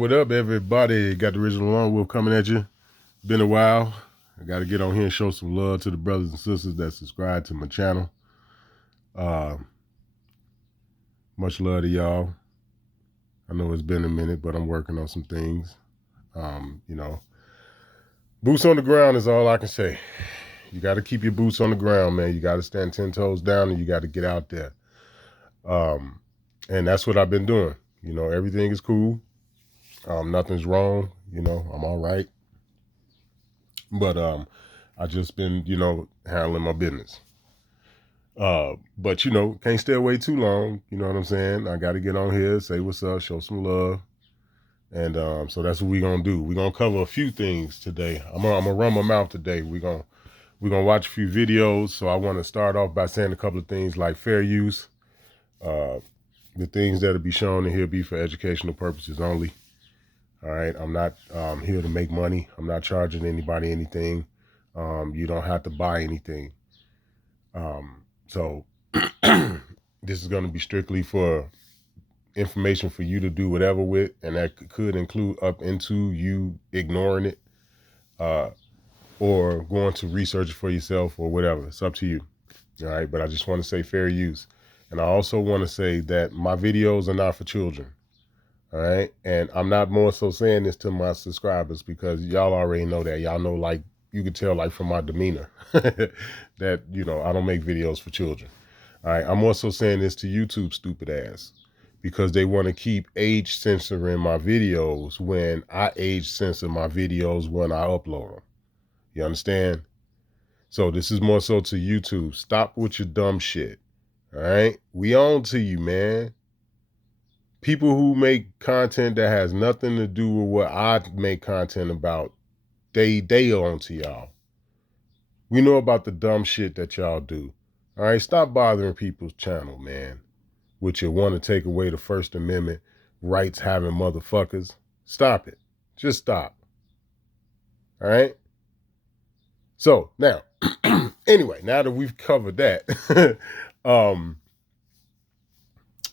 What up, everybody? Got the original Lone Wolf coming at you. Been a while. I got to get on here and show some love to the brothers and sisters that subscribe to my channel. Much love to y'all. I know it's been a minute, but I'm working on some things. Boots on the ground is all I can say. You got to keep your boots on the ground, man. You got to stand 10 toes down and you got to get out there. And that's what I've been doing. Everything is cool. Nothing's wrong. I'm all right. But I just been, handling my business. But can't stay away too long. You know what I'm saying? I got to get on here, say what's up, show some love. And so that's what we're going to do. We're going to cover a few things today. I'm gonna run my mouth today. We're going to watch a few videos. So I want to start off by saying a couple of things like fair use. The things that'll be shown in here be for educational purposes only. All right. I'm not here to make money. I'm not charging anybody anything. You don't have to buy anything. So this is going to be strictly for information for you to do whatever with, and that could include up into you ignoring it or going to research it for yourself or whatever. It's up to you. All right. But I just want to say fair use. And I also want to say that my videos are not for children. All right. And I'm not more so saying this to my subscribers because y'all already know that. Y'all know, like, you could tell, like, from my demeanor that, I don't make videos for children. All right. I'm also saying this to YouTube stupid ass because they want to keep age censoring my videos when I age censor my videos when I upload them. You understand? So this is more so to YouTube. Stop with your dumb shit. All right. We on to you, man. People who make content that has nothing to do with what I make content about, they on to y'all. We know about the dumb shit that y'all do. All right, stop bothering people's channel, man. Which you want to take away the First Amendment rights having motherfuckers. Stop it. Just stop. All right? So, now, anyway, now that we've covered that,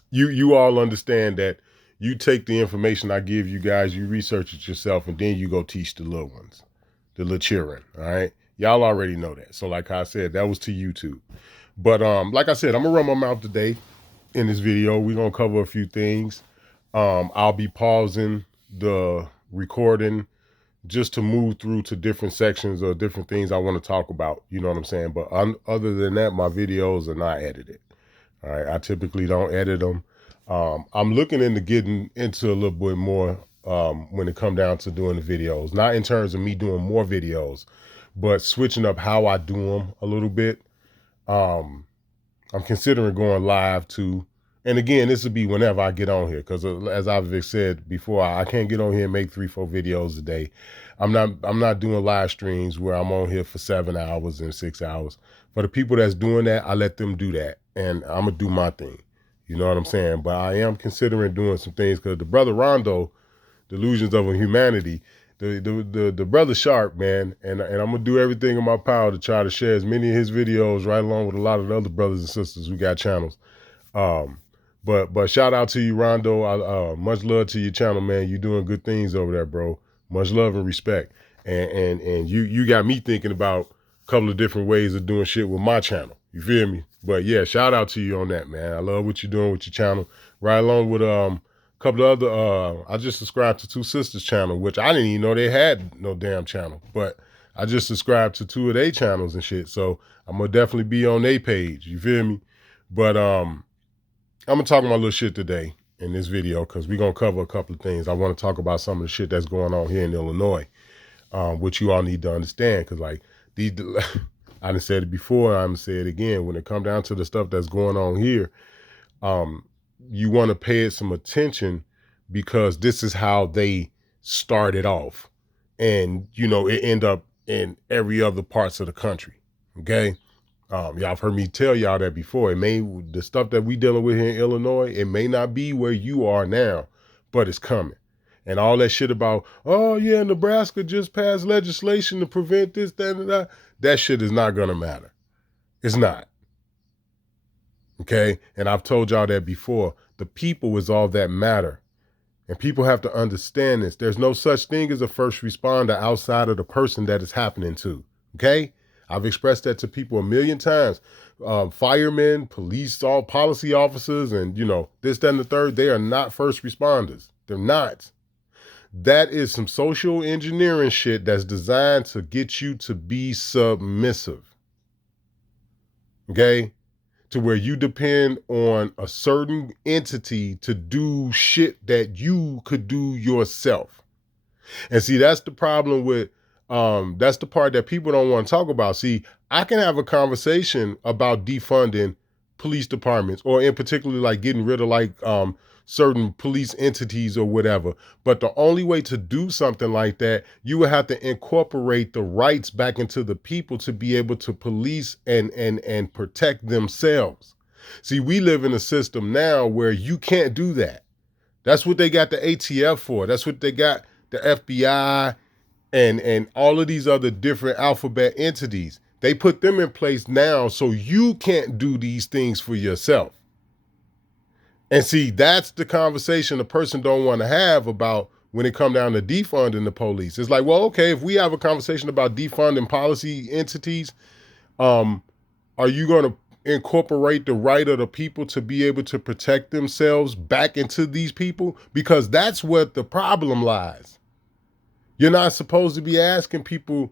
you all understand that you take the information I give you guys, you research it yourself, and then you go teach the little ones, the little children, all right? Y'all already know that. So like I said, that was to YouTube. But like I said, I'm going to run my mouth today in this video. We're going to cover a few things. I'll be pausing the recording just to move through to different sections or different things I want to talk about. You know what I'm saying? But other than that, my videos are not edited. All right. I typically don't edit them. I'm looking into getting into a little bit more when it comes down to doing the videos, not in terms of me doing more videos, but switching up how I do them a little bit. I'm considering going live too. And again, this will be whenever I get on here, because as I've said before, I can't get on here and make 3-4 videos a day. I'm not doing live streams where I'm on here for 7 hours and 6 hours. For the people that's doing that, I let them do that, and I'm gonna do my thing. You know what I'm saying? But I am considering doing some things because the brother Rondo, Delusions of a Humanity, the brother sharp, man, and I'm gonna do everything in my power to try to share as many of his videos right along with a lot of the other brothers and sisters who got channels. But shout out to you, Rondo. Much love to your channel, man. You doing good things over there, bro. Much love and respect. And you got me thinking about a couple of different ways of doing shit with my channel. You feel me? But yeah, shout out to you on that, man. I love what you're doing with your channel. Right along with a couple of other I just subscribed to 2 sisters channel, which I didn't even know they had no damn channel. But I just subscribed to 2 of their channels and shit. So I'm gonna definitely be on their page. You feel me? But I'm gonna talk my little shit today in this video because we're gonna cover a couple of things. I want to talk about some of the shit that's going on here in Illinois, which you all need to understand. Because like these, I done said it before, I'm gonna say it again. When it comes down to the stuff that's going on here, you want to pay it some attention because this is how they started off, and it end up in every other parts of the country. Okay. Y'all have heard me tell y'all that before. The stuff that we dealing with here in Illinois, it may not be where you are now, but it's coming. And all that shit about, oh yeah, Nebraska just passed legislation to prevent this, that, and that. That shit is not gonna matter. It's not. Okay? And I've told y'all that before. The people is all that matter. And people have to understand this. There's no such thing as a first responder outside of the person that it's happening to. Okay? I've expressed that to people a million times. Firemen, police, all policy officers, and this, that, and the third, they are not first responders. They're not. That is some social engineering shit that's designed to get you to be submissive. Okay? To where you depend on a certain entity to do shit that you could do yourself. And see, that's the problem with, that's the part that people don't want to talk about. See, I can have a conversation about defunding police departments, or in particular, like getting rid of certain police entities or whatever. But the only way to do something like that, you would have to incorporate the rights back into the people to be able to police and protect themselves. See, we live in a system now where you can't do that. That's what they got the ATF for. That's what they got the FBI and all of these other different alphabet entities. They put them in place now so you can't do these things for yourself. And see, that's the conversation a person don't want to have about when it come down to defunding the police. It's like, well, okay, if we have a conversation about defunding policy entities, are you going to incorporate the right of the people to be able to protect themselves back into these people? Because that's what the problem lies. You're not supposed to be asking people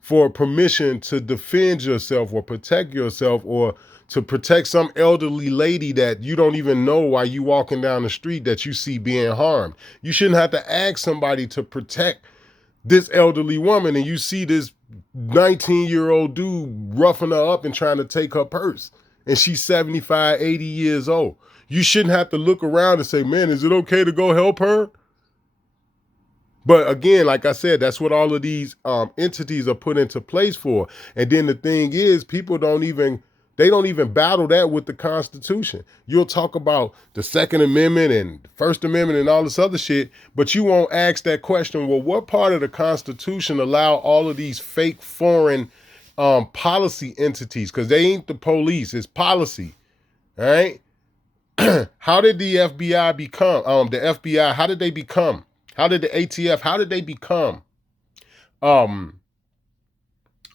for permission to defend yourself or protect yourself, or to protect some elderly lady that you don't even know while you walking down the street that you see being harmed. You shouldn't have to ask somebody to protect this elderly woman and you see this 19-year-old dude roughing her up and trying to take her purse, and she's 75, 80 years old. You shouldn't have to look around and say, man, is it okay to go help her? But again, like I said, that's what all of these entities are put into place for. And then the thing is, people don't even battle that with the Constitution. You'll talk about the Second Amendment and the First Amendment and all this other shit, but you won't ask that question, well, what part of the Constitution allow all of these fake foreign policy entities? Because they ain't the police, it's policy, all right? How did the FBI become, the FBI, how did they become? How did the ATF, how did they become, like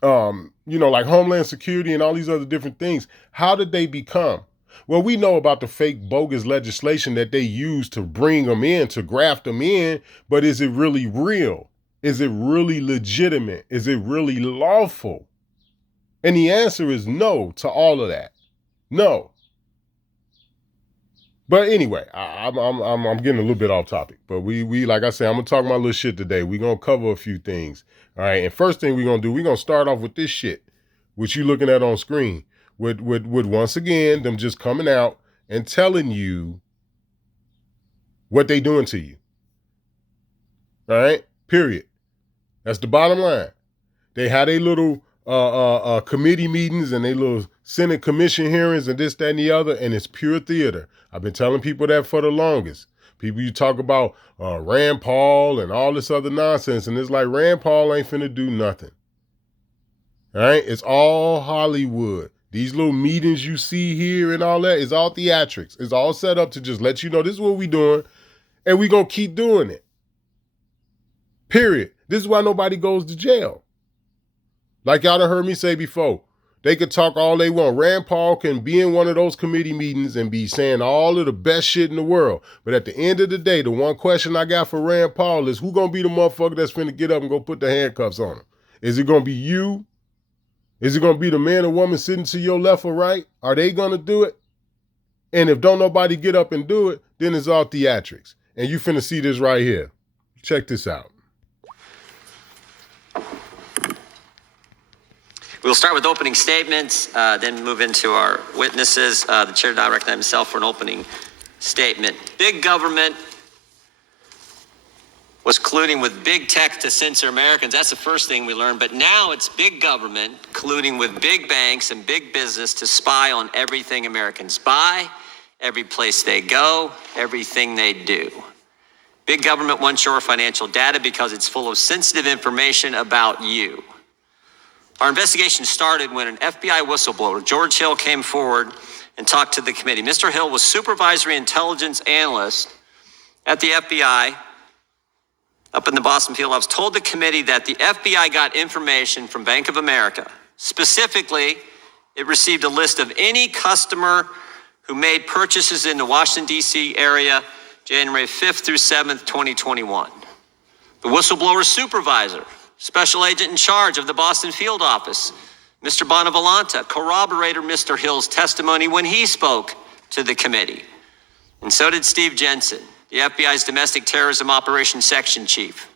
Homeland Security and all these other different things? How did they become? Well, we know about the fake bogus legislation that they use to bring them in, to graft them in, but is it really real? Is it really legitimate? Is it really lawful? And the answer is no to all of that. No. But anyway, I'm getting a little bit off topic. But we like I said, I'm gonna talk my little shit today. We're gonna cover a few things. All right. And first thing we're gonna do, we're gonna start off with this shit, which you looking at on screen. With once again, them just coming out and telling you what they doing to you. All right? Period. That's the bottom line. They had a little committee meetings and they little Senate commission hearings and this, that, and the other, and it's pure theater. I've been telling people that for the longest. People, you talk about Rand Paul and all this other nonsense, and it's like Rand Paul ain't finna do nothing. All right? It's all Hollywood. These little meetings you see here and all that is all theatrics. It's all set up to just let you know this is what we doing, and we gonna keep doing it. Period. This is why nobody goes to jail. Like y'all done heard me say before, they could talk all they want. Rand Paul can be in one of those committee meetings and be saying all of the best shit in the world. But at the end of the day, the one question I got for Rand Paul is, who gonna be the motherfucker that's finna get up and go put the handcuffs on him? Is it gonna be you? Is it gonna be the man or woman sitting to your left or right? Are they gonna do it? And if don't nobody get up and do it, then it's all theatrics. And you finna see this right here. Check this out. We'll start with opening statements, then move into our witnesses. The chair now recognizes himself for an opening statement. Big government was colluding with big tech to censor Americans. That's the first thing we learned. But now it's big government colluding with big banks and big business to spy on everything Americans buy, every place they go, everything they do. Big government wants your financial data because it's full of sensitive information about you. Our investigation started when an FBI whistleblower, George Hill, came forward and talked to the committee. Mr. Hill was supervisory intelligence analyst at the FBI up in the Boston field office told the committee that the FBI got information from Bank of America. Specifically, it received a list of any customer who made purchases in the Washington, D.C. area January 5th through 7th, 2021. The whistleblower supervisor, special agent in charge of the Boston field office, Mr. Bonavolanta, corroborated Mr. Hill's testimony when he spoke to the committee. And so did Steve Jensen, the FBI's domestic terrorism operations section chief.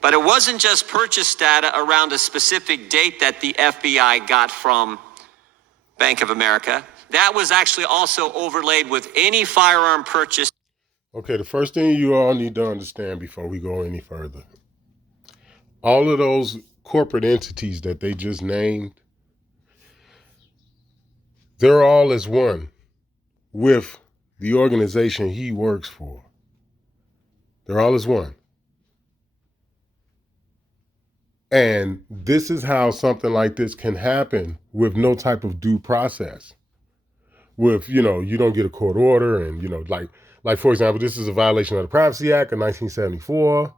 But it wasn't just purchase data around a specific date that the FBI got from Bank of America. That was actually also overlaid with any firearm purchase. Okay, the first thing you all need to understand before we go any further, all of those corporate entities that they just named, they're all as one with the organization he works for. They're all as one. And this is how something like this can happen with no type of due process. With, you don't get a court order and, like for example, this is a violation of the Privacy Act of 1974.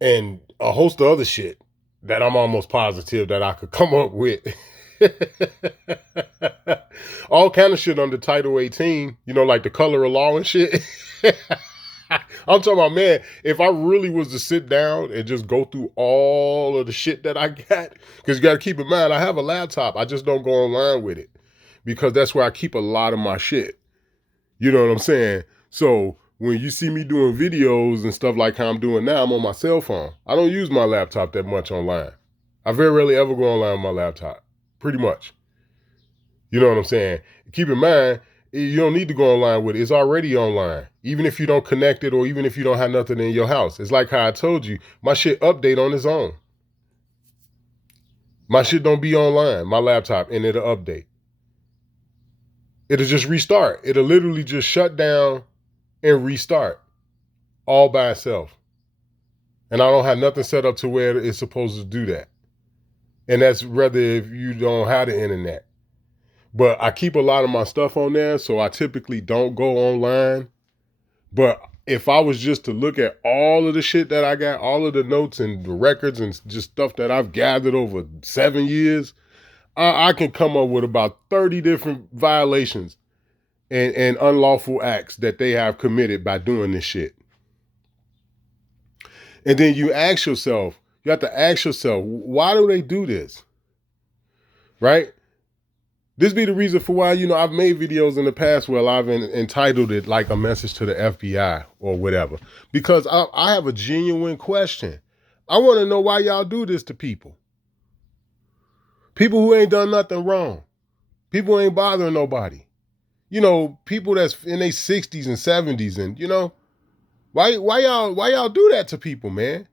And a host of other shit that I'm almost positive that I could come up with. All kind of shit under Title 18, like the color of law and shit. I'm talking about, man, if I really was to sit down and just go through all of the shit that I got, because you got to keep in mind, I have a laptop. I just don't go online with it because that's where I keep a lot of my shit. You know what I'm saying? So when you see me doing videos and stuff like how I'm doing now, I'm on my cell phone. I don't use my laptop that much online. I very rarely ever go online with my laptop. Pretty much. You know what I'm saying? Keep in mind, you don't need to go online with it. It's already online. Even if you don't connect it or even if you don't have nothing in your house. It's like how I told you, my shit update on its own. My shit don't be online, my laptop, and it'll update. It'll just restart. It'll literally just shut down and restart all by itself. And I don't have nothing set up to where it's supposed to do that. And that's rather if you don't have the internet. But I keep a lot of my stuff on there, so I typically don't go online. But if I was just to look at all of the shit that I got, all of the notes and the records and just stuff that I've gathered over 7 years, I can come up with about 30 different violations and unlawful acts that they have committed by doing this shit. And then you have to ask yourself, why do they do this? Right? This be the reason for why, I've made videos in the past where I've entitled it like a message to the FBI or whatever. Because I have a genuine question. I want to know why y'all do this to people. People who ain't done nothing wrong. People who ain't bothering nobody. People that's in their 60s and 70s and, why y'all do that to people, man?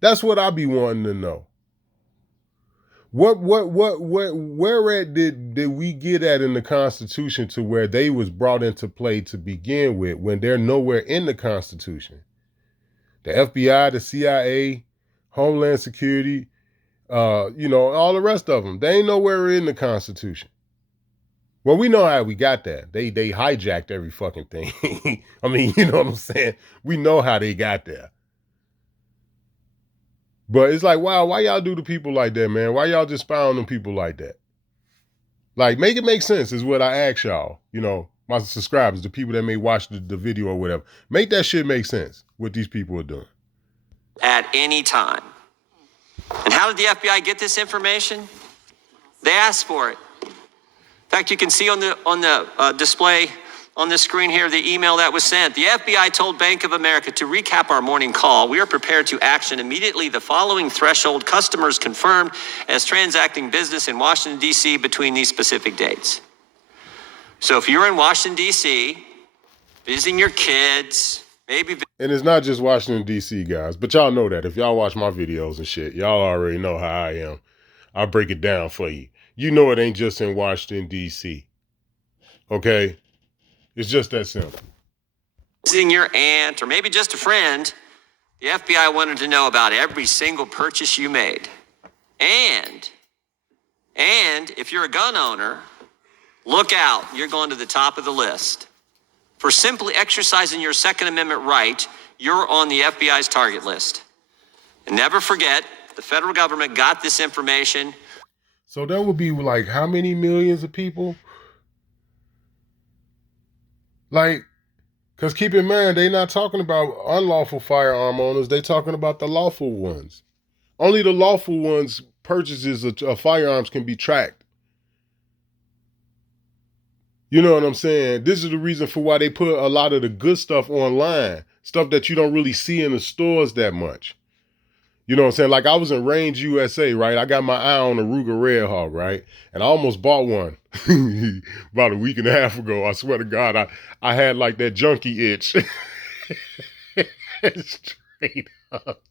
That's what I be wanting to know. Where at did we get at in the Constitution to where they was brought into play to begin with when they're nowhere in the Constitution? The FBI, the CIA, Homeland Security, all the rest of them, they ain't nowhere in the Constitution. Well, we know how we got that. They hijacked every fucking thing. I mean, you know what I'm saying? We know how they got there. But it's like, wow, why y'all do to people like that, man? Why y'all just spy on them people like that? Like, make it make sense is what I ask y'all. My subscribers, the people that may watch the video or whatever. Make that shit make sense, what these people are doing. At any time. And how did the FBI get this information? They asked for it. In fact, you can see on the display on the screen here the email that was sent. The FBI told Bank of America to recap our morning call. We are prepared to action immediately the following threshold: customers confirmed as transacting business in Washington, D.C. between these specific dates. So if you're in Washington, D.C., visiting your kids, maybe... And it's not just Washington, D.C., guys, but y'all know that. If y'all watch my videos and shit, y'all already know how I am. I'll break it down for you. You know it ain't just in Washington, D.C. Okay? It's just that simple. Visiting your aunt or maybe just a friend, the FBI wanted to know about every single purchase you made. And And if you're a gun owner, look out, you're going to the top of the list. For simply exercising your Second Amendment right, you're on the FBI's target list. And never forget, the federal government got this information. So that would be like how many millions of people? Like, because keep in mind, they're not talking about unlawful firearm owners. They're talking about the lawful ones. Only the lawful ones' purchases of firearms can be tracked. You know what I'm saying? This is the reason for why they put a lot of the good stuff online, stuff that you don't really see in the stores that much. You know what I'm saying? Like I was in Range USA, right? I got my eye on a Ruger Red Hawk, right? And I almost bought one about a week and a half ago. I swear to God, I had like that junkie itch. Straight up.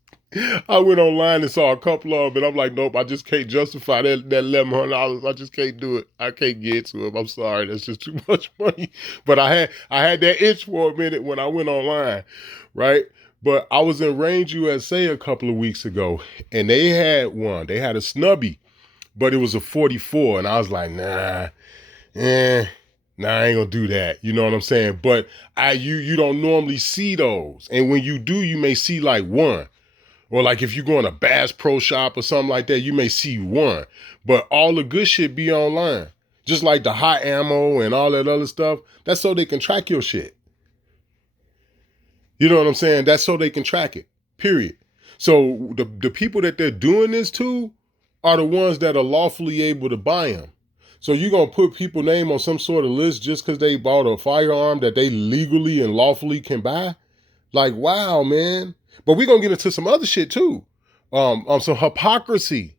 I went online and saw a couple of them, and I'm like, nope, I just can't justify that $1,100. I just can't do it. I can't get to them. I'm sorry, that's just too much money. But I had that itch for a minute when I went online, right? But I was in Range USA a couple of weeks ago, and they had one. They had a snubby, but it was a 44, and I was like, nah, I ain't gonna do that. You know what I'm saying? But you don't normally see those, and when you do, you may see like one. Or like if you go in a Bass Pro Shop or something like that, you may see one. But all the good shit be online. Just like the hot ammo and all that other stuff. That's so they can track your shit. You know what I'm saying? That's so they can track it. Period. So the people that they're doing this to are the ones that are lawfully able to buy them. So you're going to put people's name on some sort of list just because they bought a firearm that they legally and lawfully can buy? Like, wow, man. But we're going to get into some other shit too. Some hypocrisy,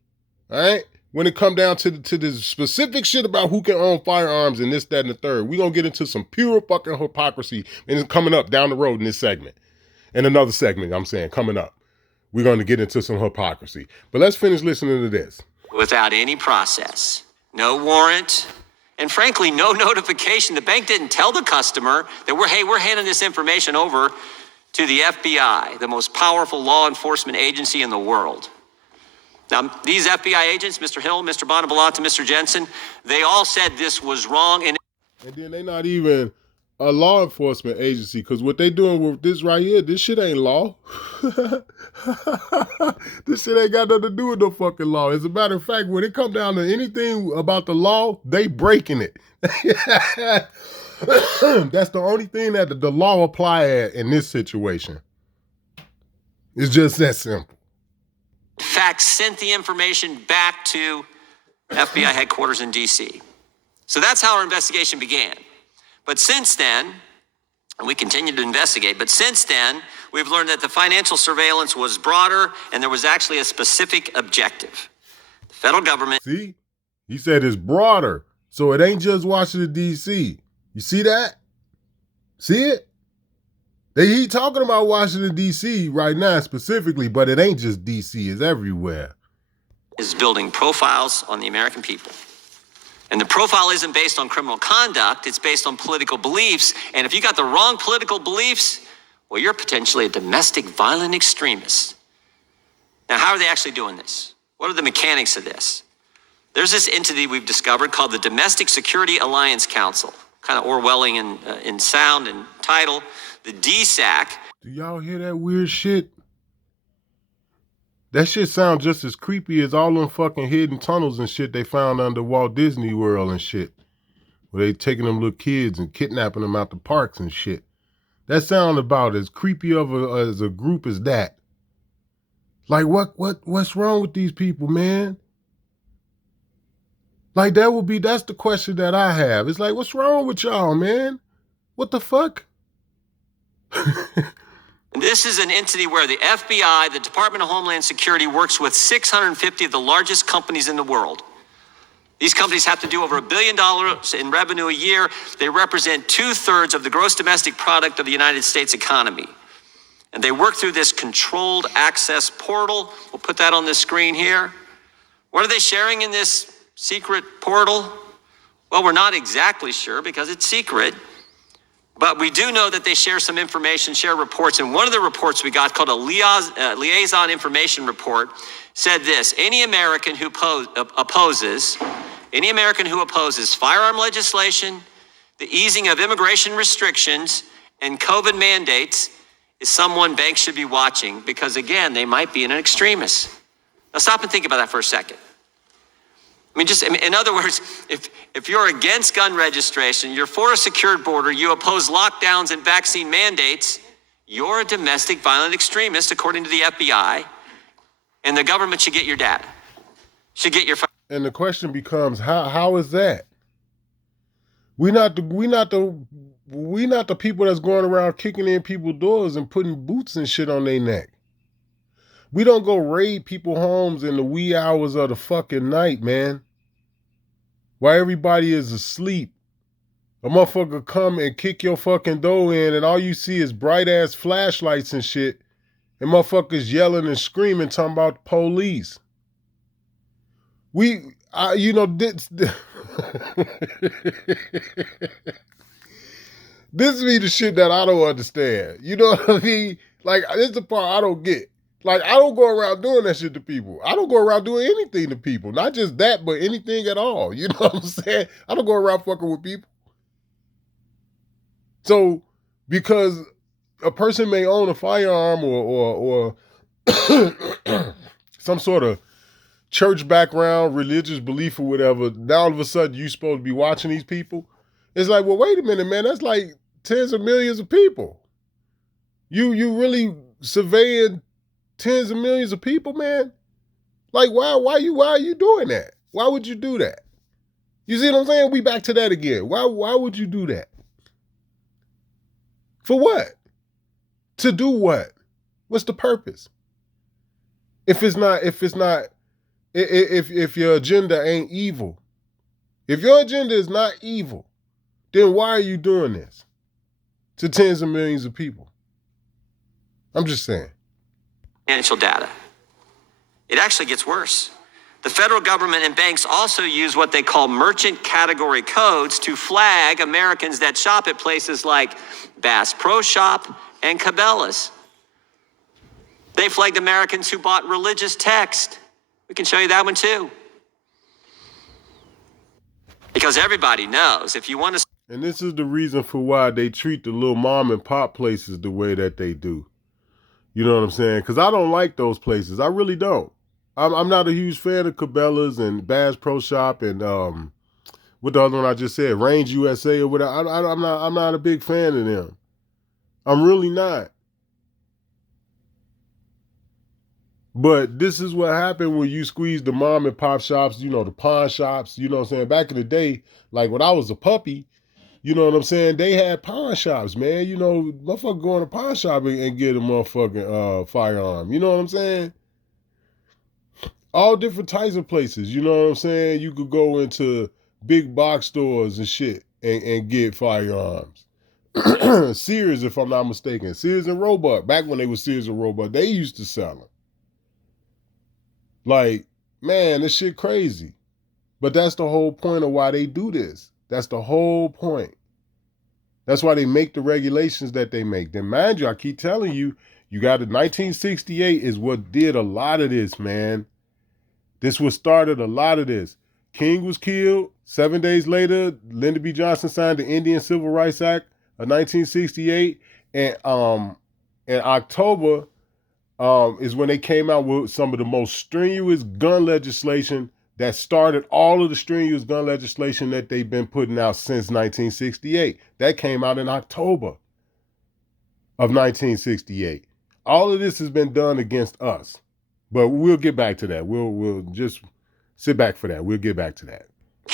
all right? When it come down to the specific shit about who can own firearms and this, that, and the third. We're going to get into some pure fucking hypocrisy. And it's coming up down the road in this segment. And another segment, I'm saying, coming up. We're going to get into some hypocrisy. But let's finish listening to this. Without any process, no warrant, and frankly, no notification. The bank didn't tell the customer that we're handing this information over to the FBI, the most powerful law enforcement agency in the world. Now, these FBI agents, Mr. Hill, Mr. Bonavolante, Mr. Jensen, they all said this was wrong. And then they're not even a law enforcement agency, because what they doing with this right here, this shit ain't law. This shit ain't got nothing to do with no fucking law. As a matter of fact, when it come down to anything about the law, they breaking it. That's the only thing that the law apply at in this situation. It's just that simple. In fact, sent the information back to FBI headquarters in D.C. So that's how our investigation began. But since then, and we continue to investigate, but since then, we've learned that the financial surveillance was broader and there was actually a specific objective. The federal government... See? He said it's broader. So it ain't just Washington, D.C. You see that? See it? He talking about Washington, D.C. right now specifically, but it ain't just D.C. It's everywhere. Is building profiles on the American people. And the profile isn't based on criminal conduct, it's based on political beliefs. And if you got the wrong political beliefs, well, you're potentially a domestic violent extremist. Now, how are they actually doing this? What are the mechanics of this? There's this entity we've discovered called the Domestic Security Alliance Council. Kind of Orwellian in sound and title, the DSAC. Do y'all hear that weird shit? That shit sounds just as creepy as all them fucking hidden tunnels and shit they found under Walt Disney World and shit. Where they taking them little kids and kidnapping them out the parks and shit. That sound about as creepy as a group as that. Like what's wrong with these people, man? Like that's the question that I have. It's like, what's wrong with y'all, man? What the fuck? This is an entity where the FBI, the Department of Homeland Security, works with 650 of the largest companies in the world. These companies have to do over $1 billion in revenue a year. They represent 2/3 of the gross domestic product of the United States economy. And they work through this controlled access portal. We'll put that on the screen here. What are they sharing in this secret portal? Well, we're not exactly sure because it's secret. But we do know that they share some information, share reports. And one of the reports we got, called a liaison information report, said this: any American who opposes firearm legislation, the easing of immigration restrictions, and COVID mandates is someone banks should be watching, because again, they might be an extremist. Now stop and think about that for a second. In other words, if you're against gun registration, you're for a secured border, you oppose lockdowns and vaccine mandates, you're a domestic violent extremist, according to the FBI, and the government should get your data, should get your. And the question becomes, how is that? We not the people that's going around kicking in people's doors and putting boots and shit on their neck. We don't go raid people's homes in the wee hours of the fucking night, man. While everybody is asleep. A motherfucker come and kick your fucking door in, and all you see is bright ass flashlights and shit, and motherfuckers yelling and screaming, talking about the police. This be the shit that I don't understand. You know what I mean? Like, this is the part I don't get. Like, I don't go around doing that shit to people. I don't go around doing anything to people. Not just that, but anything at all. You know what I'm saying? I don't go around fucking with people. So, because a person may own a firearm or some sort of church background, religious belief or whatever, now all of a sudden you supposed to be watching these people. It's like, well, wait a minute, man. That's like tens of millions of people. You really surveying tens of millions of people, man? Like, why are you doing that? Why would you do that? You see what I'm saying? We back to that again. Why would you do that? For what? To do what? What's the purpose? If your agenda ain't evil, if your agenda is not evil, then why are you doing this to tens of millions of people? I'm just saying. Financial data. It actually gets worse. The federal government and banks also use what they call merchant category codes to flag Americans that shop at places like Bass Pro Shop and Cabela's. They flagged Americans who bought religious text. We can show you that one too. Because everybody knows if you want to. And this is the reason for why they treat the little mom and pop places the way that they do. You know what I'm saying? Because I don't like those places. I really don't. I'm not a huge fan of Cabela's and Bass Pro Shop and what the other one I just said, Range USA or whatever. I'm not a big fan of them. I'm really not. But this is what happened when you squeeze the mom and pop shops, you know, the pawn shops, you know what I'm saying? Back in the day, like when I was a puppy, you know what I'm saying? They had pawn shops, man. You know, motherfucker go in a pawn shop and get a motherfucking firearm. You know what I'm saying? All different types of places, you know what I'm saying? You could go into big box stores and shit and get firearms. Sears, if I'm not mistaken. Sears and Roebuck. Back when they were Sears and Roebuck, they used to sell them. Like, man, this shit crazy. But that's the whole point of why they do this. That's the whole point. That's why they make the regulations that they make. Then mind you, I keep telling you, you got it. 1968 is what did a lot of this, man. This was started a lot of this. King was killed. 7 days later, Lyndon B. Johnson signed the Indian Civil Rights Act of 1968. And in October is when they came out with some of the most strenuous gun legislation that started all of the strenuous gun legislation that they've been putting out since 1968. That came out in October of 1968. All of this has been done against us. But we'll get back to that. We'll just sit back for that. We'll get back to that.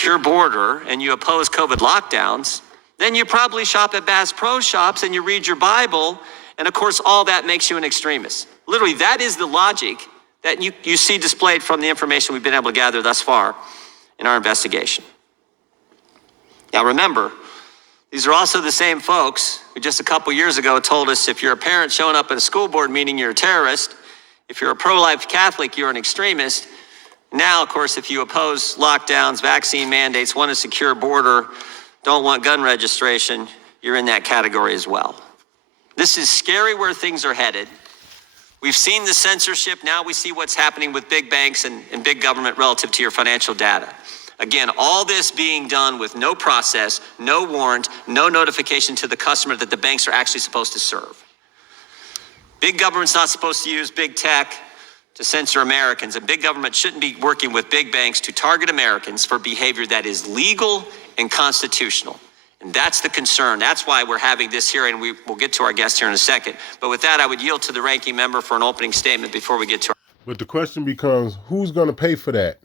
Your border and you oppose COVID lockdowns, then you probably shop at Bass Pro Shops and you read your Bible. And of course, all that makes you an extremist. Literally, that is the logic that you see displayed from the information we've been able to gather thus far in our investigation. Now remember, these are also the same folks who just a couple years ago told us if you're a parent showing up at a school board meeting, you're a terrorist. If you're a pro-life Catholic, you're an extremist. Now, of course, if you oppose lockdowns, vaccine mandates, want a secure border, don't want gun registration, you're in that category as well. This is scary where things are headed. We've seen the censorship. Now we see what's happening with big banks and big government relative to your financial data. Again, all this being done with no process, no warrant, no notification to the customer that the banks are actually supposed to serve. Big government's not supposed to use big tech to censor Americans, and big government shouldn't be working with big banks to target Americans for behavior that is legal and constitutional. And that's the concern. That's why we're having this hearing. We will get to our guest here in a second. But with that, I would yield to the ranking member for an opening statement before we get to our... But the question becomes, who's going to pay for that?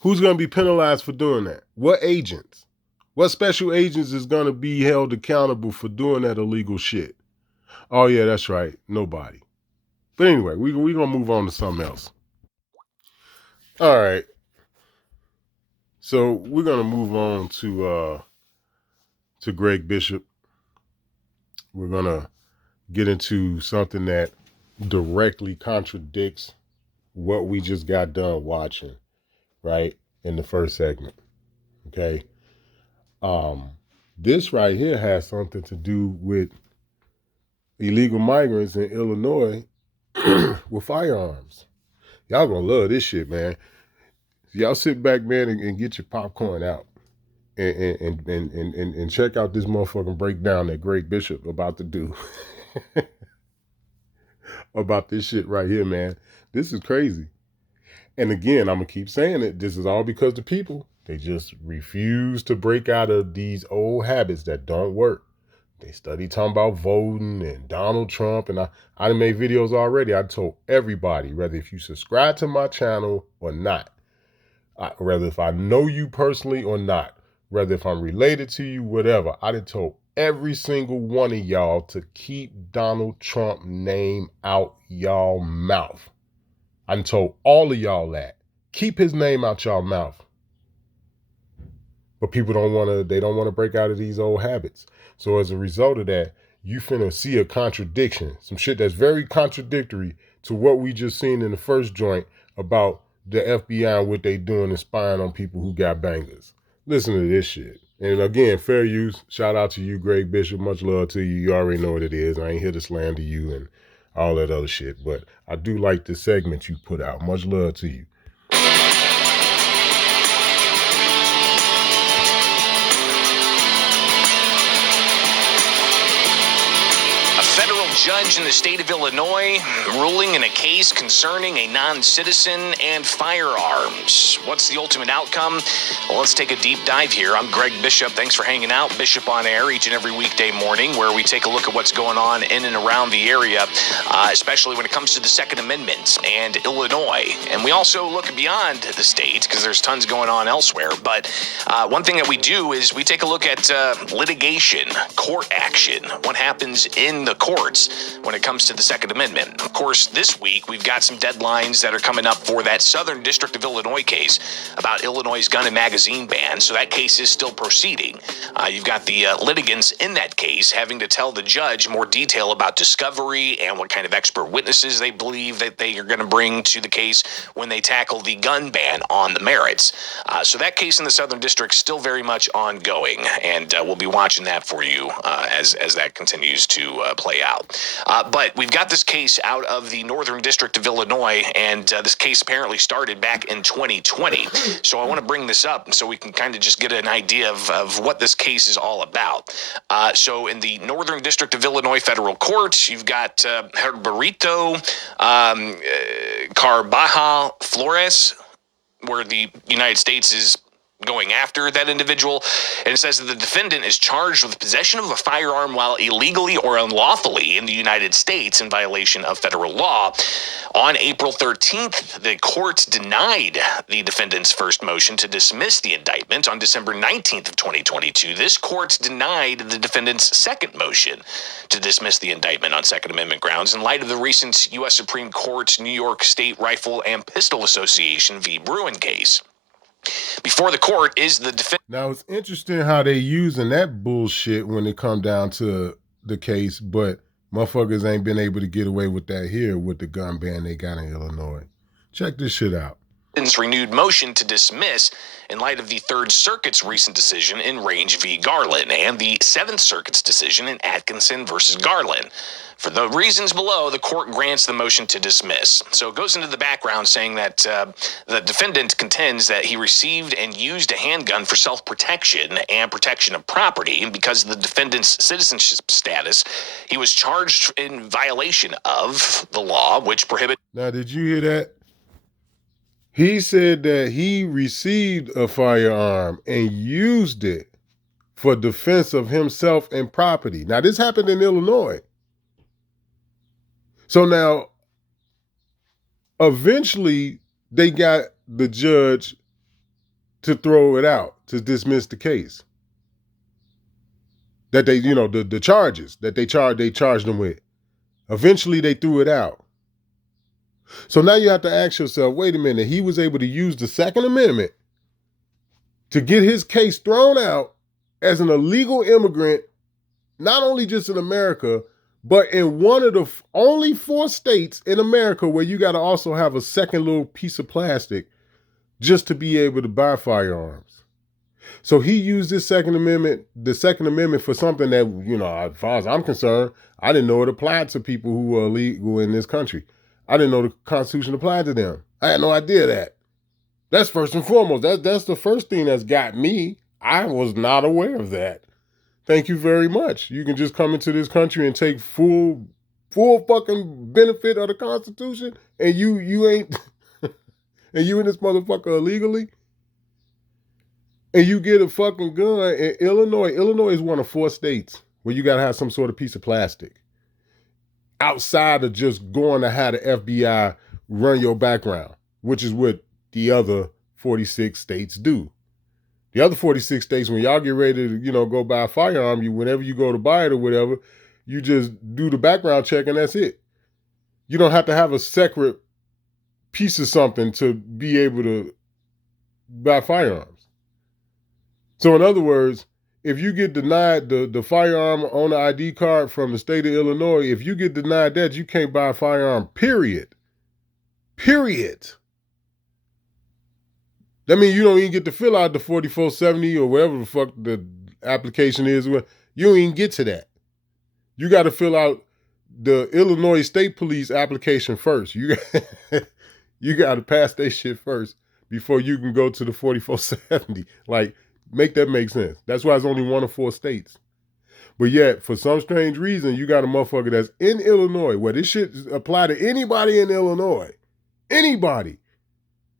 Who's going to be penalized for doing that? What agents? What special agents is going to be held accountable for doing that illegal shit? Oh, yeah, that's right. Nobody. But anyway, we're going to move on to something else. All right. So we're going to move on to Greg Bishop. We're going to get into something that directly contradicts what we just got done watching, right, in the first segment. Okay. This right here has something to do with illegal migrants in Illinois with firearms. Y'all gonna love this shit, man. Y'all sit back, man, and get your popcorn out and check out this motherfucking breakdown that Greg Bishop about to do about this shit right here, man. This is crazy. And again, I'm gonna keep saying it. This is all because the people, they just refuse to break out of these old habits that don't work. They study talking about voting and Donald Trump, and I done made videos already. I told everybody, whether if you subscribe to my channel or not, whether if I know you personally or not, whether if I'm related to you, whatever, I done told every single one of y'all to keep Donald Trump name out y'all mouth. I done told all of y'all that. Keep his name out y'all mouth. But people don't want to break out of these old habits. So as a result of that, you finna see a contradiction, some shit that's very contradictory to what we just seen in the first joint about the FBI and what they doing and spying on people who got bangers. Listen to this shit. And again, fair use. Shout out to you, Greg Bishop. Much love to you. You already know what it is. I ain't here to slander you and all that other shit. But I do like the segment you put out. Much love to you. Judge in the state of Illinois ruling in a case concerning a non-citizen and firearms. What's the ultimate outcome? Well, let's take a deep dive here. I'm Greg Bishop. Thanks for hanging out. Bishop on Air each and every weekday morning, where we take a look at what's going on in and around the area, especially when it comes to the Second Amendment and Illinois. And we also look beyond the state because there's tons going on elsewhere. But one thing that we do is we take a look at litigation, court action, what happens in the courts when it comes to the Second Amendment. Of course, this week we've got some deadlines that are coming up for that Southern District of Illinois case about Illinois' gun and magazine ban. So that case is still proceeding. You've got the litigants in that case having to tell the judge more detail about discovery and what kind of expert witnesses they believe that they are going to bring to the case when they tackle the gun ban on the merits. So that case in the Southern District is still very much ongoing, and we'll be watching that for you as that continues to play out. But we've got this case out of the Northern District of Illinois, and this case apparently started back in 2020. So I want to bring this up so we can kind of just get an idea of what this case is all about. So in the Northern District of Illinois Federal Court, you've got Herberto Carvajal Flores, where the United States is going after that individual, and it says that the defendant is charged with possession of a firearm while illegally or unlawfully in the United States in violation of federal law. On April 13th, the court denied the defendant's first motion to dismiss the indictment. On December 19th of 2022, this court denied the defendant's second motion to dismiss the indictment on Second Amendment grounds in light of the recent U.S. Supreme Court's New York State Rifle and Pistol Association v. Bruin case. Before the court is the defendant. Now, it's interesting how they using that bullshit when it come down to the case, but motherfuckers ain't been able to get away with that here with the gun ban they got in Illinois. Check this shit out. renewed motion to dismiss in light of the Third Circuit's recent decision in Range v. Garland and the Seventh Circuit's decision in Atkinson versus Garland. For the reasons below, the court grants the motion to dismiss. So it goes into the background saying that the defendant contends that he received and used a handgun for self-protection and protection of property. And because of the defendant's citizenship status, he was charged in violation of the law, which prohibits... Now, did you hear that? He said that he received a firearm and used it for defense of himself and property. Now, this happened in Illinois. So now, eventually, they got the judge to throw it out, to dismiss the case. That they, the charges that they charged him with. Eventually, they threw it out. So now you have to ask yourself, wait a minute, he was able to use the Second Amendment to get his case thrown out as an illegal immigrant, not only just in America, but in one of the only 4 states in America where you got to also have a second little piece of plastic just to be able to buy firearms. So he used the Second Amendment for something that, as far as I'm concerned, I didn't know it applied to people who were illegal in this country. I didn't know the Constitution applied to them. I had no idea that. That's first and foremost. That's the first thing that's got me. I was not aware of that. Thank you very much. You can just come into this country and take full fucking benefit of the Constitution, and you ain't, and you in this motherfucker illegally, and you get a fucking gun in Illinois. Illinois is one of 4 states where you gotta have some sort of piece of plastic. Outside of just going to have the FBI run your background, which is what the other 46 states do. The other 46 states, when y'all get ready to, go buy a firearm, whenever you go to buy it or whatever, you just do the background check and that's it. You don't have to have a separate piece of something to be able to buy firearms. So in other words, if you get denied the firearm on the ID card from the state of Illinois, if you get denied that, you can't buy a firearm, period. Period. That means you don't even get to fill out the 4470 or whatever the fuck the application is. You don't even get to that. You got to fill out the Illinois State Police application first. You got to pass that shit first before you can go to the 4470. Like, make that make sense. That's why it's only one of 4 states. But yet, for some strange reason, you got a motherfucker that's in Illinois where this shit apply to anybody in Illinois. Anybody.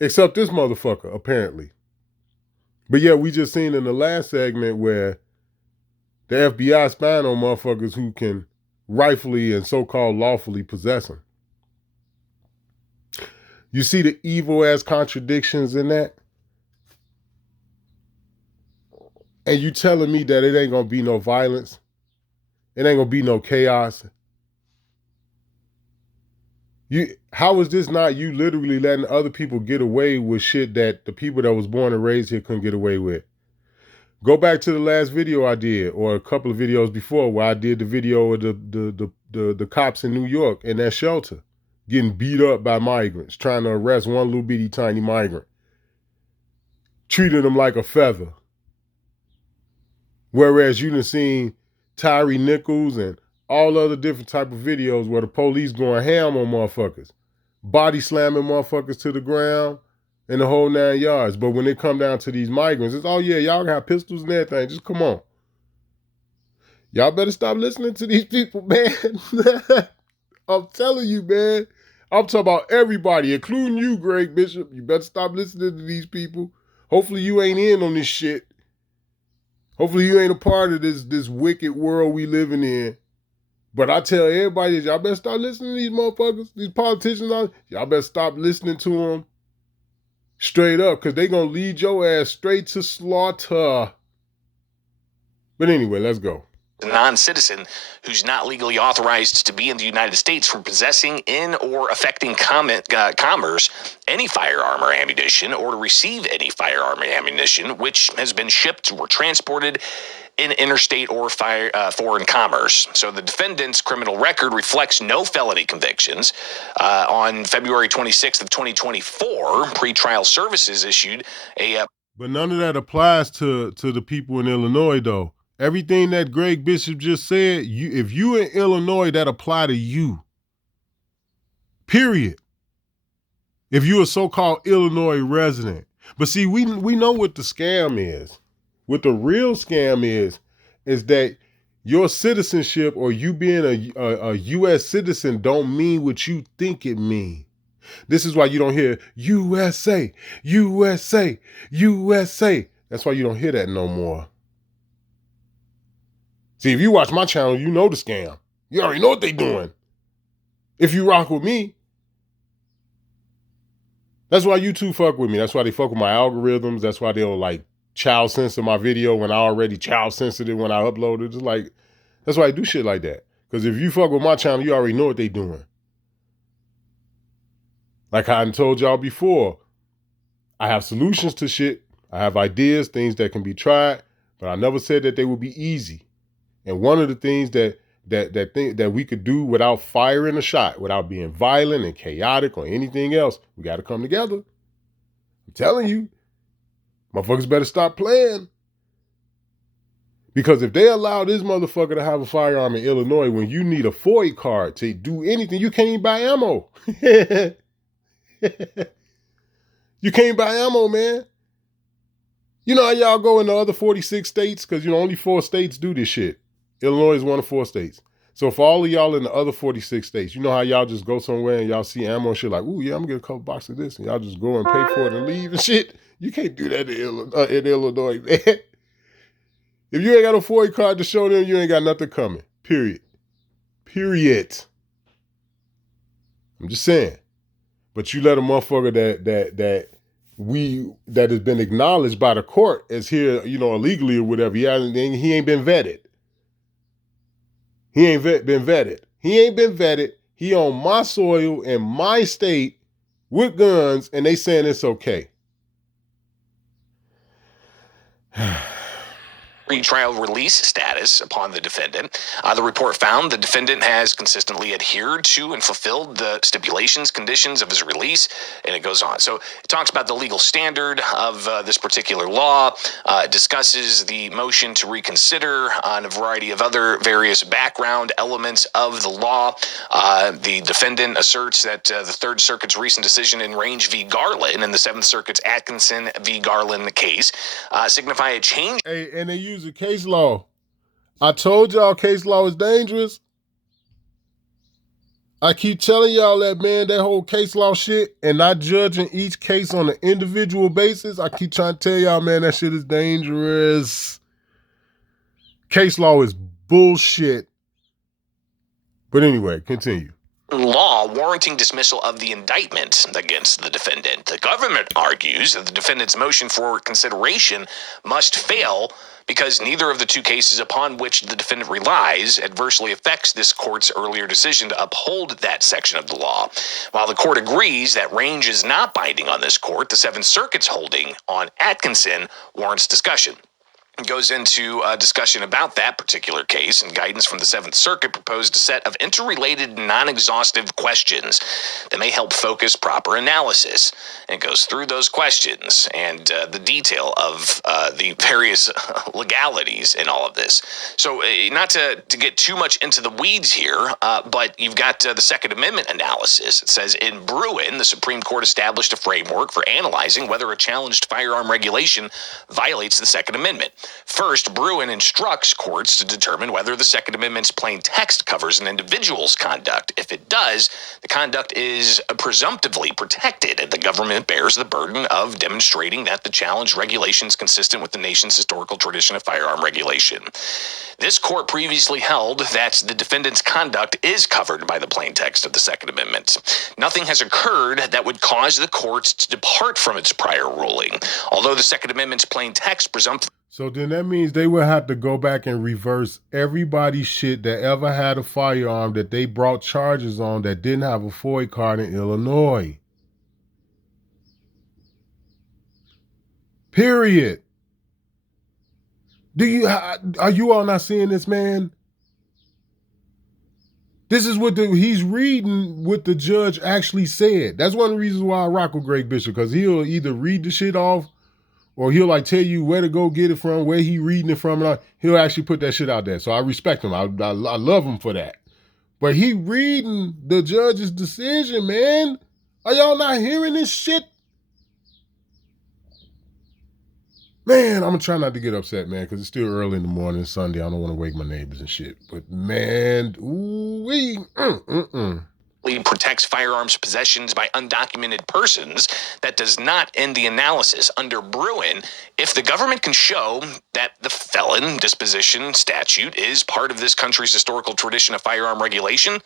Except this motherfucker, apparently. But yeah, we just seen in the last segment where the FBI spying on motherfuckers who can rightfully and so-called lawfully possess them. You see the evil-ass contradictions in that? And you telling me that it ain't gonna be no violence? It ain't gonna be no chaos? How is this not you literally letting other people get away with shit that the people that was born and raised here couldn't get away with? Go back to the last video I did, or a couple of videos before, where I did the video of the cops in New York in that shelter getting beat up by migrants, trying to arrest one little bitty tiny migrant, treating them like a feather. Whereas you done seen Tyree Nichols and all other different type of videos where the police going ham on motherfuckers, body slamming motherfuckers to the ground and the whole 9 yards. But when it come down to these migrants, it's, oh yeah, y'all got pistols and everything. Just come on. Y'all better stop listening to these people, man. I'm telling you, man. I'm talking about everybody, including you, Greg Bishop. You better stop listening to these people. Hopefully you ain't in on this shit. Hopefully you ain't a part of this wicked world we living in. But I tell everybody, y'all better start listening to these motherfuckers, these politicians. Y'all better stop listening to them straight up, because they going to lead your ass straight to slaughter. But anyway, let's go. A non-citizen who's not legally authorized to be in the United States from possessing in or affecting commerce any firearm or ammunition, or to receive any firearm or ammunition which has been shipped or transported in interstate or foreign commerce. So the defendant's criminal record reflects no felony convictions. On February 26th of 2024, pretrial services issued a... But none of that applies to the people in Illinois, though. Everything that Greg Bishop just said, if you in Illinois, that apply to you. Period. If you're a so-called Illinois resident. But see, we know what the scam is. What the real scam is that your citizenship or you being a U.S. citizen don't mean what you think it means. This is why you don't hear USA, USA, USA. That's why you don't hear that no more. See, if you watch my channel, you know the scam. You already know what they doing. If you rock with me. That's why YouTube fuck with me. That's why they fuck with my algorithms. That's why they'll like child censor my video when I already child censored it when I upload it. It's like, that's why I do shit like that. Because if you fuck with my channel, you already know what they doing. Like I told y'all before, I have solutions to shit. I have ideas, things that can be tried, but I never said that they would be easy. And one of the things that we could do without firing a shot, without being violent and chaotic or anything else, we got to come together. I'm telling you, motherfuckers better stop playing. Because if they allow this motherfucker to have a firearm in Illinois when you need a FOIA card to do anything, you can't even buy ammo. You can't buy ammo, man. You know how y'all go in the other 46 states? Because, only 4 states do this shit. Illinois is one of 4 states. So for all of y'all in the other 46 states, you know how y'all just go somewhere and y'all see ammo and shit like, ooh, yeah, I'm going to get a couple boxes of this. And y'all just go and pay for it and leave and shit. You can't do that in Illinois, man. If you ain't got a FOIA card to show them, you ain't got nothing coming. Period. Period. I'm just saying. But you let a motherfucker that has been acknowledged by the court as here, illegally or whatever, he ain't been vetted. He ain't been vetted. He ain't been vetted. He on my soil in my state with guns, and they saying it's okay. Pretrial release status upon the defendant. The report found the defendant has consistently adhered to and fulfilled the stipulations, conditions of his release, and it goes on. So it talks about the legal standard of this particular law. It discusses the motion to reconsider on a variety of other various background elements of the law. The defendant asserts that the Third Circuit's recent decision in Range v. Garland and the Seventh Circuit's Atkinson v. Garland case signify a change. Hey, and they use a case law. I told y'all case law is dangerous. I keep telling y'all that, man, that whole case law shit and not judging each case on an individual basis. I keep trying to tell y'all, man, that shit is dangerous. Case law is bullshit. But anyway, continue. Law warranting dismissal of the indictment against the defendant. The government argues that the defendant's motion for consideration must fail because neither of the 2 cases upon which the defendant relies adversely affects this court's earlier decision to uphold that section of the law. While the court agrees that Range is not binding on this court, the Seventh Circuit's holding on Atkinson warrants discussion. It goes into a discussion about that particular case, and guidance from the Seventh Circuit proposed a set of interrelated, non-exhaustive questions that may help focus proper analysis. And it goes through those questions and the detail of the various legalities in all of this. So not to get too much into the weeds here, but you've got the Second Amendment analysis. It says, in Bruin, the Supreme Court established a framework for analyzing whether a challenged firearm regulation violates the Second Amendment. First, Bruin instructs courts to determine whether the Second Amendment's plain text covers an individual's conduct. If it does, the conduct is presumptively protected, and the government bears the burden of demonstrating that the challenged regulation is consistent with the nation's historical tradition of firearm regulation. This court previously held that the defendant's conduct is covered by the plain text of the Second Amendment. Nothing has occurred that would cause the courts to depart from its prior ruling, although the Second Amendment's plain text presumptively... So then that means they would have to go back and reverse everybody's shit that ever had a firearm that they brought charges on that didn't have a FOIA card in Illinois. Period. Are you all not seeing this, man? This is what he's reading what the judge actually said. That's one of the reasons why I rock with Greg Bishop, because he'll either read the shit off or he'll like tell you where to go get it from, where he reading it from, and he'll actually put that shit out there. So I respect him. I love him for that. But he reading the judge's decision, man. Are y'all not hearing this shit? Man, I'm gonna try not to get upset, man, because it's still early in the morning, Sunday. I don't want to wake my neighbors and shit. But man, ooh-wee, protects firearms possessions by undocumented persons. That does not end the analysis. Under Bruin, if the government can show that the felon disposition statute is part of this country's historical tradition of firearm regulation,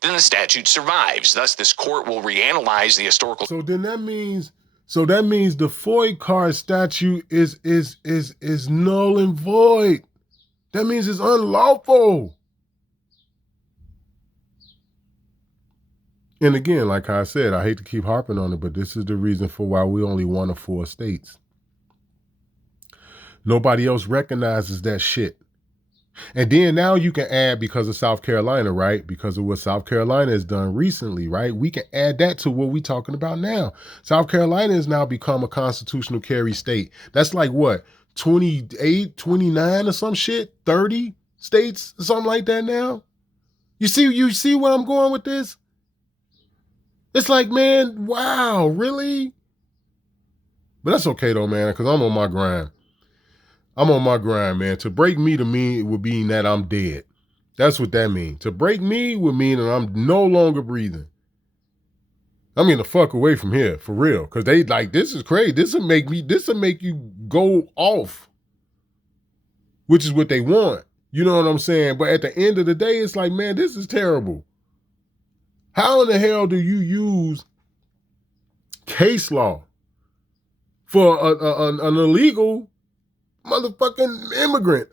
then the statute survives. Thus, this court will reanalyze the historical. So that means the FOIA card statute is null and void. That means it's unlawful. And again, like I said, I hate to keep harping on it, but this is the reason for why we only one of 4 states. Nobody else recognizes that shit. And then now you can add, because of South Carolina, right? Because of what South Carolina has done recently, right? We can add that to what we're talking about now. South Carolina has now become a constitutional carry state. That's like what, 28, 29 or some shit? 30 states, something like that now? You see where I'm going with this? It's like, man, wow, really? But that's okay though, man, because I'm on my grind. I'm on my grind, man. To break me to me would mean that I'm dead. That's what that means. To break me would mean that I'm no longer breathing. I'm getting the fuck away from here, for real. Because they like, this is crazy. This will make you go off. Which is what they want. You know what I'm saying? But at the end of the day, it's like, man, this is terrible. How in the hell do you use case law for an illegal motherfucking immigrant?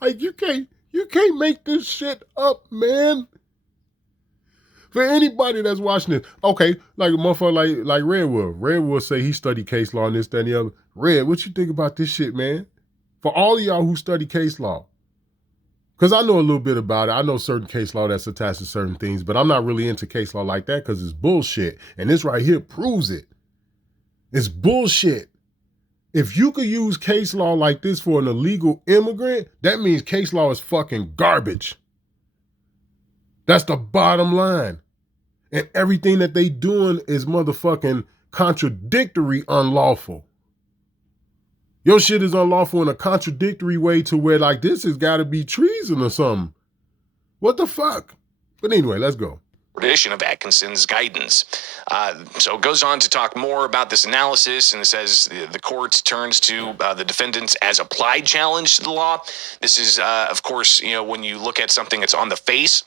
Like you can't make this shit up, man. For anybody that's watching this, okay, like a motherfucker like Redwood. Redwood say he studied case law and this, that, and the other. Red, what you think about this shit, man? For all of y'all who study case law. Because I know a little bit about it. I know certain case law that's attached to certain things, but I'm not really into case law like that because it's bullshit. And this right here proves it. It's bullshit. If you could use case law like this for an illegal immigrant, that means case law is fucking garbage. That's the bottom line. And everything that they doing is motherfucking contradictory unlawful. Your shit is unlawful in a contradictory way to where like this has got to be treason or something. What the fuck? But anyway, let's go. Tradition of Atkinson's guidance. So it goes on to talk more about this analysis, and it says the court turns to the defendants as applied challenge to the law. This is, of course, when you look at something that's on the face,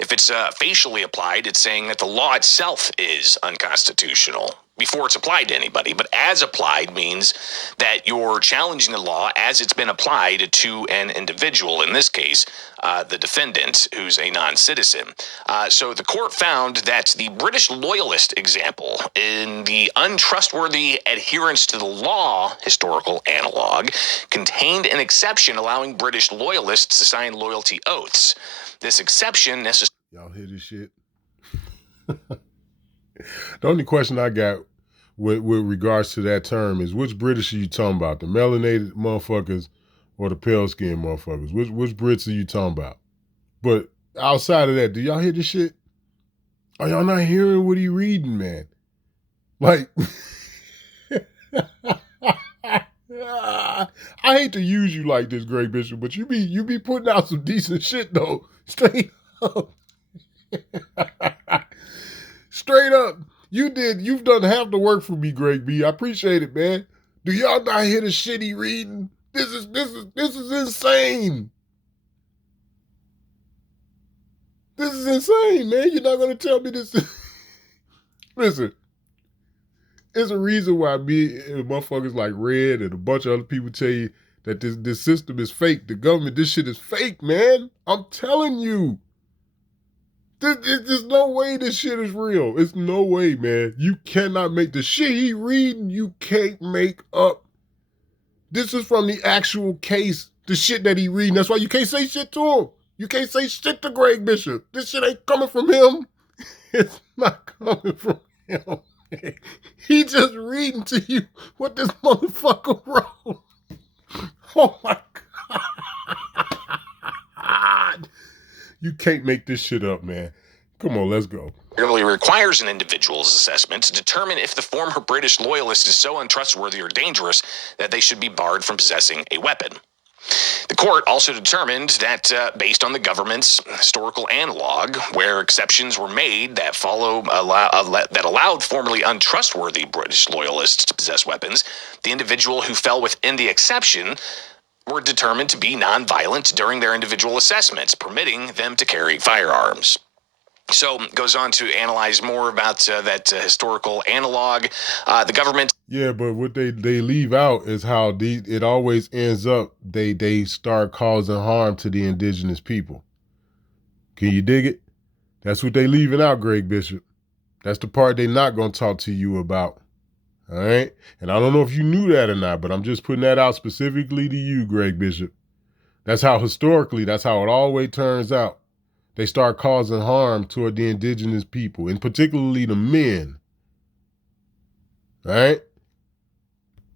if it's facially applied, it's saying that the law itself is unconstitutional before it's applied to anybody. But as applied means that you're challenging the law as it's been applied to an individual, in this case, the defendant, who's a non-citizen. So the court found that the British loyalist example in the untrustworthy adherence to the law historical analog contained an exception allowing British loyalists to sign loyalty oaths. This exception necessarily... Y'all hear this shit? The only question I got with regards to that term is, which British are you talking about? The melanated motherfuckers or the pale-skinned motherfuckers? Which Brits are you talking about? But outside of that, do y'all hear this shit? Are y'all not hearing what he reading, man? Like... I hate to use you like this, Greg Bishop, but you be putting out some decent shit though. Straight up. Straight up. You've done half the work for me, Greg B. I appreciate it, man. Do y'all not hear the shit he reading? This is insane. This is insane, man. You're not gonna tell me this. Listen. There's a reason why me and motherfuckers like Red and a bunch of other people tell you that this system is fake. The government, this shit is fake, man. I'm telling you. There's no way this shit is real. It's no way, man. You cannot make the shit he reading, you can't make up. This is from the actual case, the shit that he reading. That's why you can't say shit to him. You can't say shit to Greg Bishop. This shit ain't coming from him. It's not coming from him. He just reading to you what this motherfucker wrote. Oh my God. You can't make this shit up, man. Come on, let's go. Really requires an individual's assessment to determine if the former British loyalist is so untrustworthy or dangerous that they should be barred from possessing a weapon. The court also determined that based on the government's historical analog, where exceptions were made that that allowed formerly untrustworthy British loyalists to possess weapons, the individual who fell within the exception were determined to be nonviolent during their individual assessments, permitting them to carry firearms. So goes on to analyze more about that historical analog. The government. Yeah, but what they leave out is how it always ends up. They start causing harm to the indigenous people. Can you dig it? That's what they leaving out, Greg Bishop. That's the part they not gonna talk to you about. All right, and I don't know if you knew that or not, but I'm just putting that out specifically to you, Greg Bishop. That's how historically, that's how it always turns out. They start causing harm toward the indigenous people, and particularly the men. All right?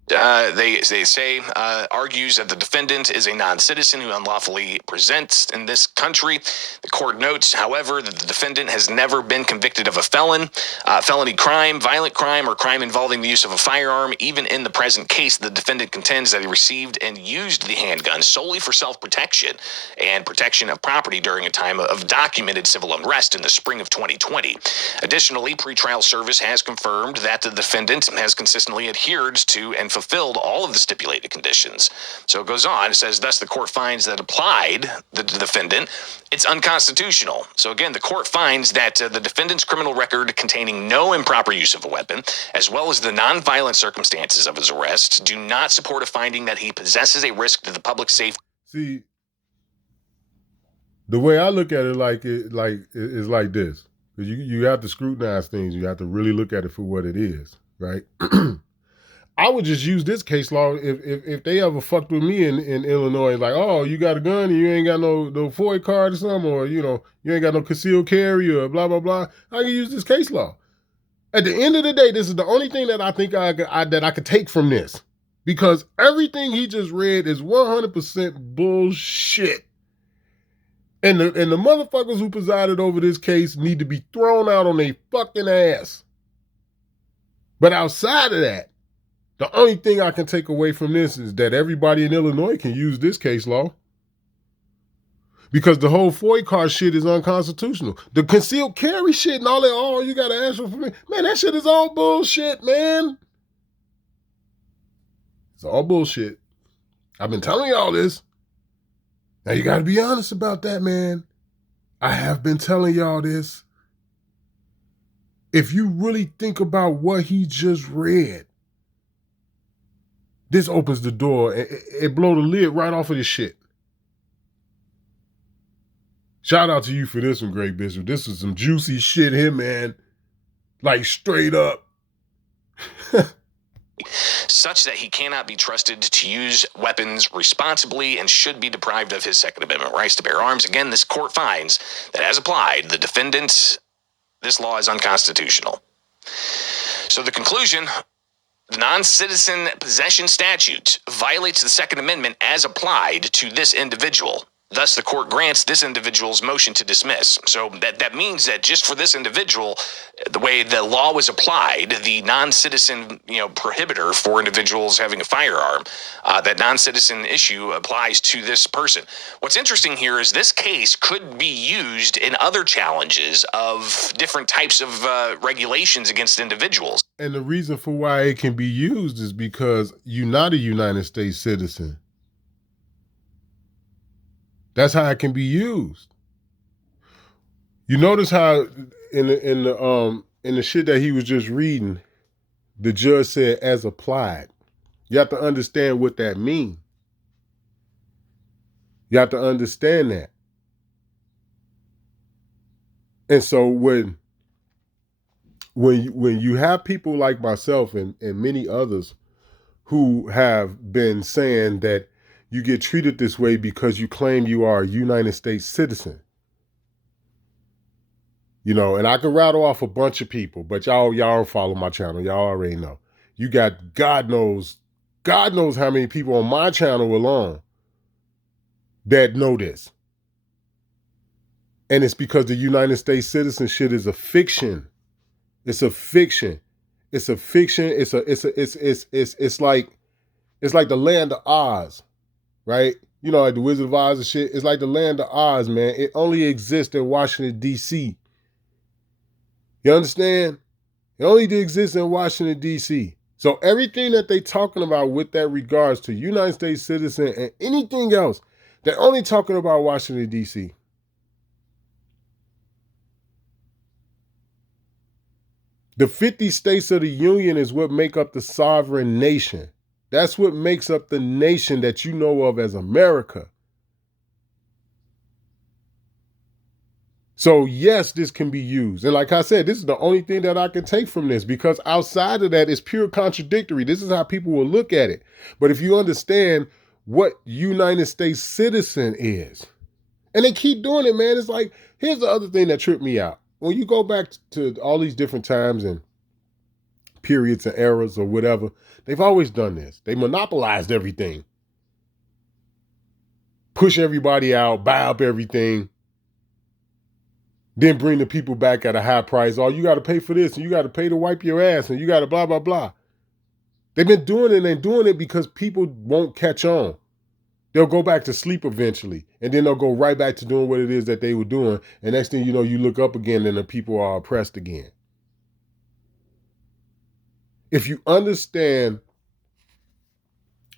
They say, argues that the defendant is a non-citizen who unlawfully presents in this country. The court notes, however, that the defendant has never been convicted of a felony crime, violent crime, or crime involving the use of a firearm. Even in the present case, the defendant contends that he received and used the handgun solely for self-protection and protection of property during a time of documented civil unrest in the spring of 2020. Additionally, pretrial service has confirmed that the defendant has consistently adhered to and fulfilled all of the stipulated conditions. So it goes on, it says, thus the court finds that applied the defendant, it's unconstitutional. So again, the court finds that the defendant's criminal record containing no improper use of a weapon, as well as the nonviolent circumstances of his arrest, do not support a finding that he possesses a risk to the public safety. See, the way I look at it, is like this. You have to scrutinize things. You have to really look at it for what it is, right? I would just use this case law if they ever fucked with me in Illinois, like, oh, you got a gun and you ain't got no FOIA card or something, or, you ain't got no concealed carry or blah, blah, blah. I can use this case law. At the end of the day, this is the only thing that I think that I could take from this, because everything he just read is 100% bullshit. And the motherfuckers who presided over this case need to be thrown out on their fucking ass. But outside of that, the only thing I can take away from this is that everybody in Illinois can use this case law. Because the whole FOIA card shit is unconstitutional. The concealed carry shit and all that, oh, you got to ask for me. Man, that shit is all bullshit, man. It's all bullshit. I've been telling y'all this. Now you got to be honest about that, man. I have been telling y'all this. If you really think about what he just read, this opens the door. It blow the lid right off of this shit. Shout out to you for this one, Greg Bishop. This is some juicy shit here, man. Like, straight up. Such that he cannot be trusted to use weapons responsibly and should be deprived of his Second Amendment rights to bear arms. Again, this court finds that as applied, the defendant, this law is unconstitutional. So the conclusion, the non-citizen possession statute violates the Second Amendment as applied to this individual. Thus, the court grants this individual's motion to dismiss. So that means that just for this individual, the way the law was applied, the non-citizen, prohibitor for individuals having a firearm, that non-citizen issue applies to this person. What's interesting here is this case could be used in other challenges of different types of regulations against individuals. And the reason for why it can be used is because you're not a United States citizen. That's how it can be used. You notice how in the shit that he was just reading, the judge said as applied. You have to understand what that means. You have to understand that. And so when you have people like myself and many others who have been saying that you get treated this way because you claim you are a United States citizen. You know, and I can rattle off a bunch of people, but y'all follow my channel. Y'all already know. You got God knows how many people on my channel alone that know this. And it's because the United States citizen shit is a fiction. It's a fiction. It's a fiction. It's like the land of Oz, right? You know, like the Wizard of Oz and shit. It's like the land of Oz, man. It only exists in Washington, D.C. You understand? It only exists in Washington, D.C. So everything that they talking about with that regards to United States citizen and anything else, they're only talking about Washington, D.C. The 50 states of the Union is what make up the sovereign nation. That's what makes up the nation that you know of as America. So yes, this can be used. And like I said, this is the only thing that I can take from this, because outside of that, it's pure contradictory. This is how people will look at it. But if you understand what United States citizen is, and they keep doing it, man, it's like, here's the other thing that tripped me out. When you go back to all these different times and periods and eras or whatever, they've always done this. They monopolized everything. Push everybody out, buy up everything, then bring the people back at a high price. Oh, you got to pay for this, and you got to pay to wipe your ass, and you got to blah, blah, blah. They've been doing it and doing it because people won't catch on. They'll go back to sleep eventually, and then they'll go right back to doing what it is that they were doing. And next thing you know, you look up again and the people are oppressed again. If you understand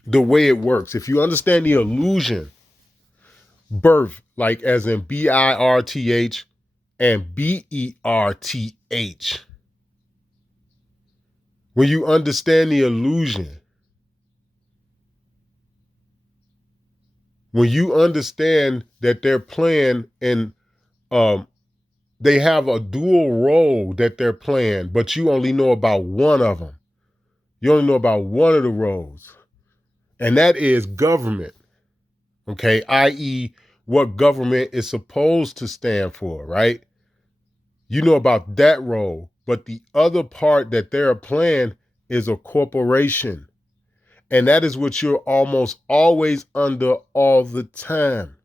the way it works, if you understand the illusion, birth, like as in birth and berth, when you understand the illusion, when you understand that they're playing and they have a dual role that they're playing, but you only know about one of them. You only know about one of the roles, and that is government. Okay, i.e., what government is supposed to stand for, right? You know about that role, but the other part that they're playing is a corporation. And that is what you're almost always under all the time.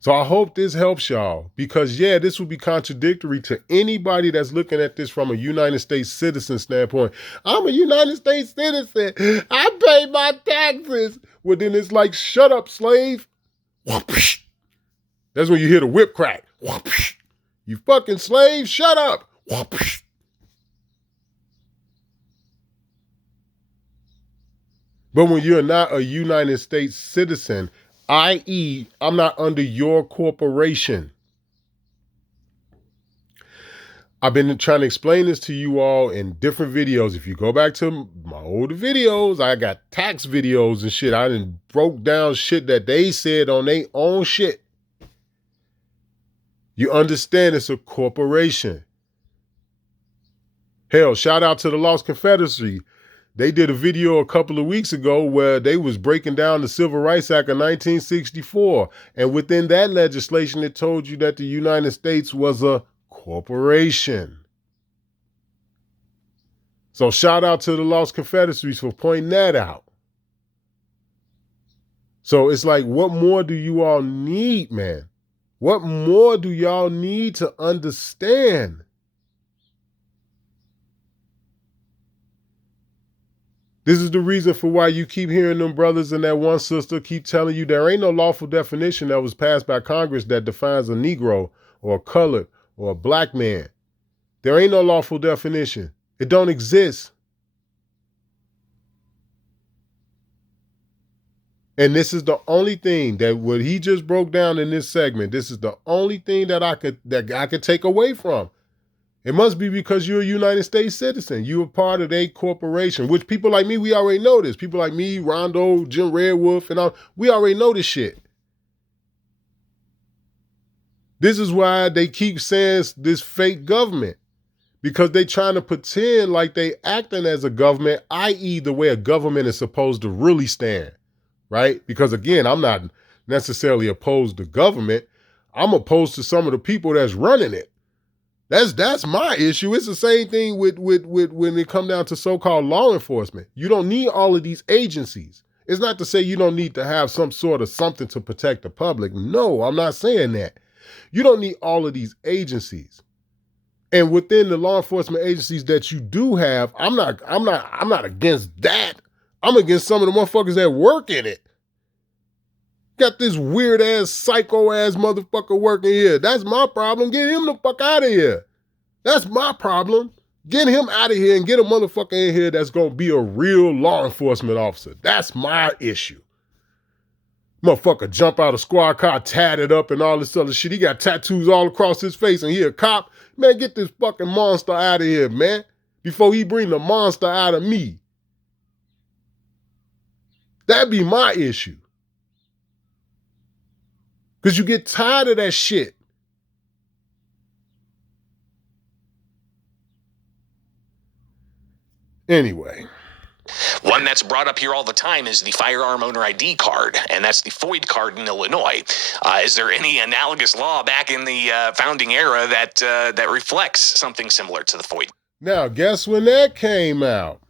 So I hope this helps y'all, because yeah, this would be contradictory to anybody that's looking at this from a United States citizen standpoint. I'm a United States citizen. I pay my taxes. Well, then it's like, shut up, slave. That's when you hear the whip crack. You fucking slave, shut up. But when you're not a United States citizen, i.e., I'm not under your corporation. I've been trying to explain this to you all in different videos. If you go back to my older videos, I got tax videos and shit. I done broke down shit that they said on their own shit. You understand it's a corporation. Hell, shout out to the Lost Confederacy. They did a video a couple of weeks ago where they was breaking down the Civil Rights Act of 1964. And within that legislation, it told you that the United States was a corporation. So shout out to the Lost Confederacies for pointing that out. So it's like, what more do you all need, man? What more do y'all need to understand? This is the reason for why you keep hearing them brothers and that one sister keep telling you there ain't no lawful definition that was passed by Congress that defines a Negro or a colored or a black man. There ain't no lawful definition. It don't exist. And this is the only thing that what he just broke down in this segment, this is the only thing that I could take away from. It must be because you're a United States citizen. You're a part of a corporation, which people like me, we already know this. People like me, Rondo, Jim Redwolf, and all, we already know this shit. This is why they keep saying this fake government, because they trying to pretend like they acting as a government, i.e. the way a government is supposed to really stand, right? Because again, I'm not necessarily opposed to government. I'm opposed to some of the people that's running it. That's my issue. It's the same thing with when it come down to so-called law enforcement. You don't need all of these agencies. It's not to say you don't need to have some sort of something to protect the public. No, I'm not saying that. You don't need all of these agencies. And within the law enforcement agencies that you do have, I'm not against that. I'm against some of the motherfuckers that work in it. Got this weird ass, psycho ass motherfucker working here. That's my problem. Get him the fuck out of here. That's my problem. Get him out of here and get a motherfucker in here that's gonna be a real law enforcement officer. That's my issue. Motherfucker jump out of squad car, tatted up and all this other shit. He got tattoos all across his face and he a cop. Man, get this fucking monster out of here, man. Before he bring the monster out of me. That'd be my issue. Because you get tired of that shit. Anyway. One that's brought up here all the time is the firearm owner ID card, and that's the FOID card in Illinois. Is there any analogous law back in the founding era that reflects something similar to the FOID? Now, guess when that came out?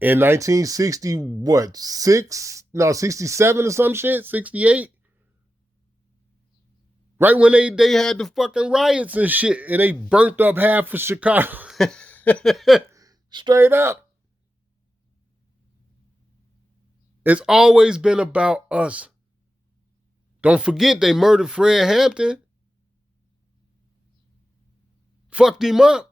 In 1960, 67 or some shit? 68? Right when they had the fucking riots and shit, and they burnt up half of Chicago. Straight up. It's always been about us. Don't forget they murdered Fred Hampton. Fucked him up.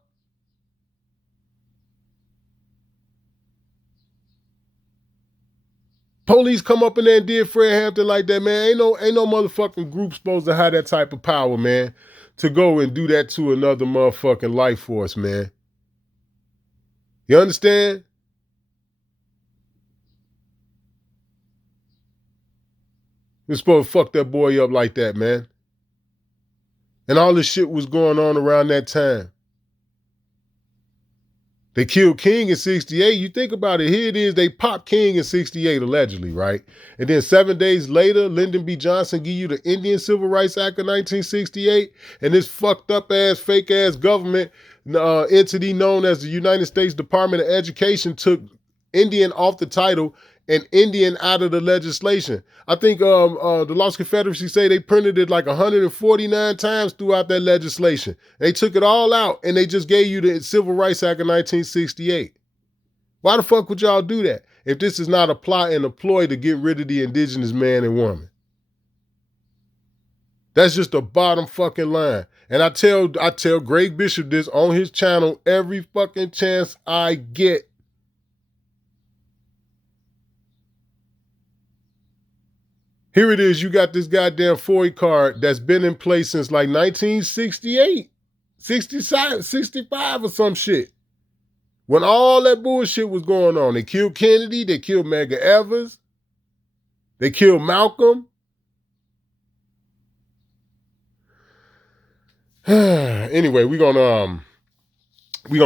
Police come up in there and did Fred Hampton like that, man. Ain't no motherfucking group supposed to have that type of power, man, to go and do that to another motherfucking life force, man. You understand? You're supposed to fuck that boy up like that, man. And all this shit was going on around that time. They killed King in 68. You think about it, here it is, they popped King in 68, allegedly, right? And then 7 days later, Lyndon B. Johnson give you the Indian Civil Rights Act of 1968, and this fucked up ass, fake ass government entity known as the United States Department of Education took Indian off the title and Indian out of the legislation. I think the Lost Confederacy say they printed it like 149 times throughout that legislation. They took it all out and they just gave you the Civil Rights Act of 1968. Why the fuck would y'all do that if this is not a plot and a ploy to get rid of the indigenous man and woman? That's just the bottom fucking line. And I tell Greg Bishop this on his channel every fucking chance I get. Here it is, you got this goddamn FOID card that's been in place since like 1968, 65 or some shit. When all that bullshit was going on. They killed Kennedy, they killed Medgar Evers, they killed Malcolm. Anyway, we're gonna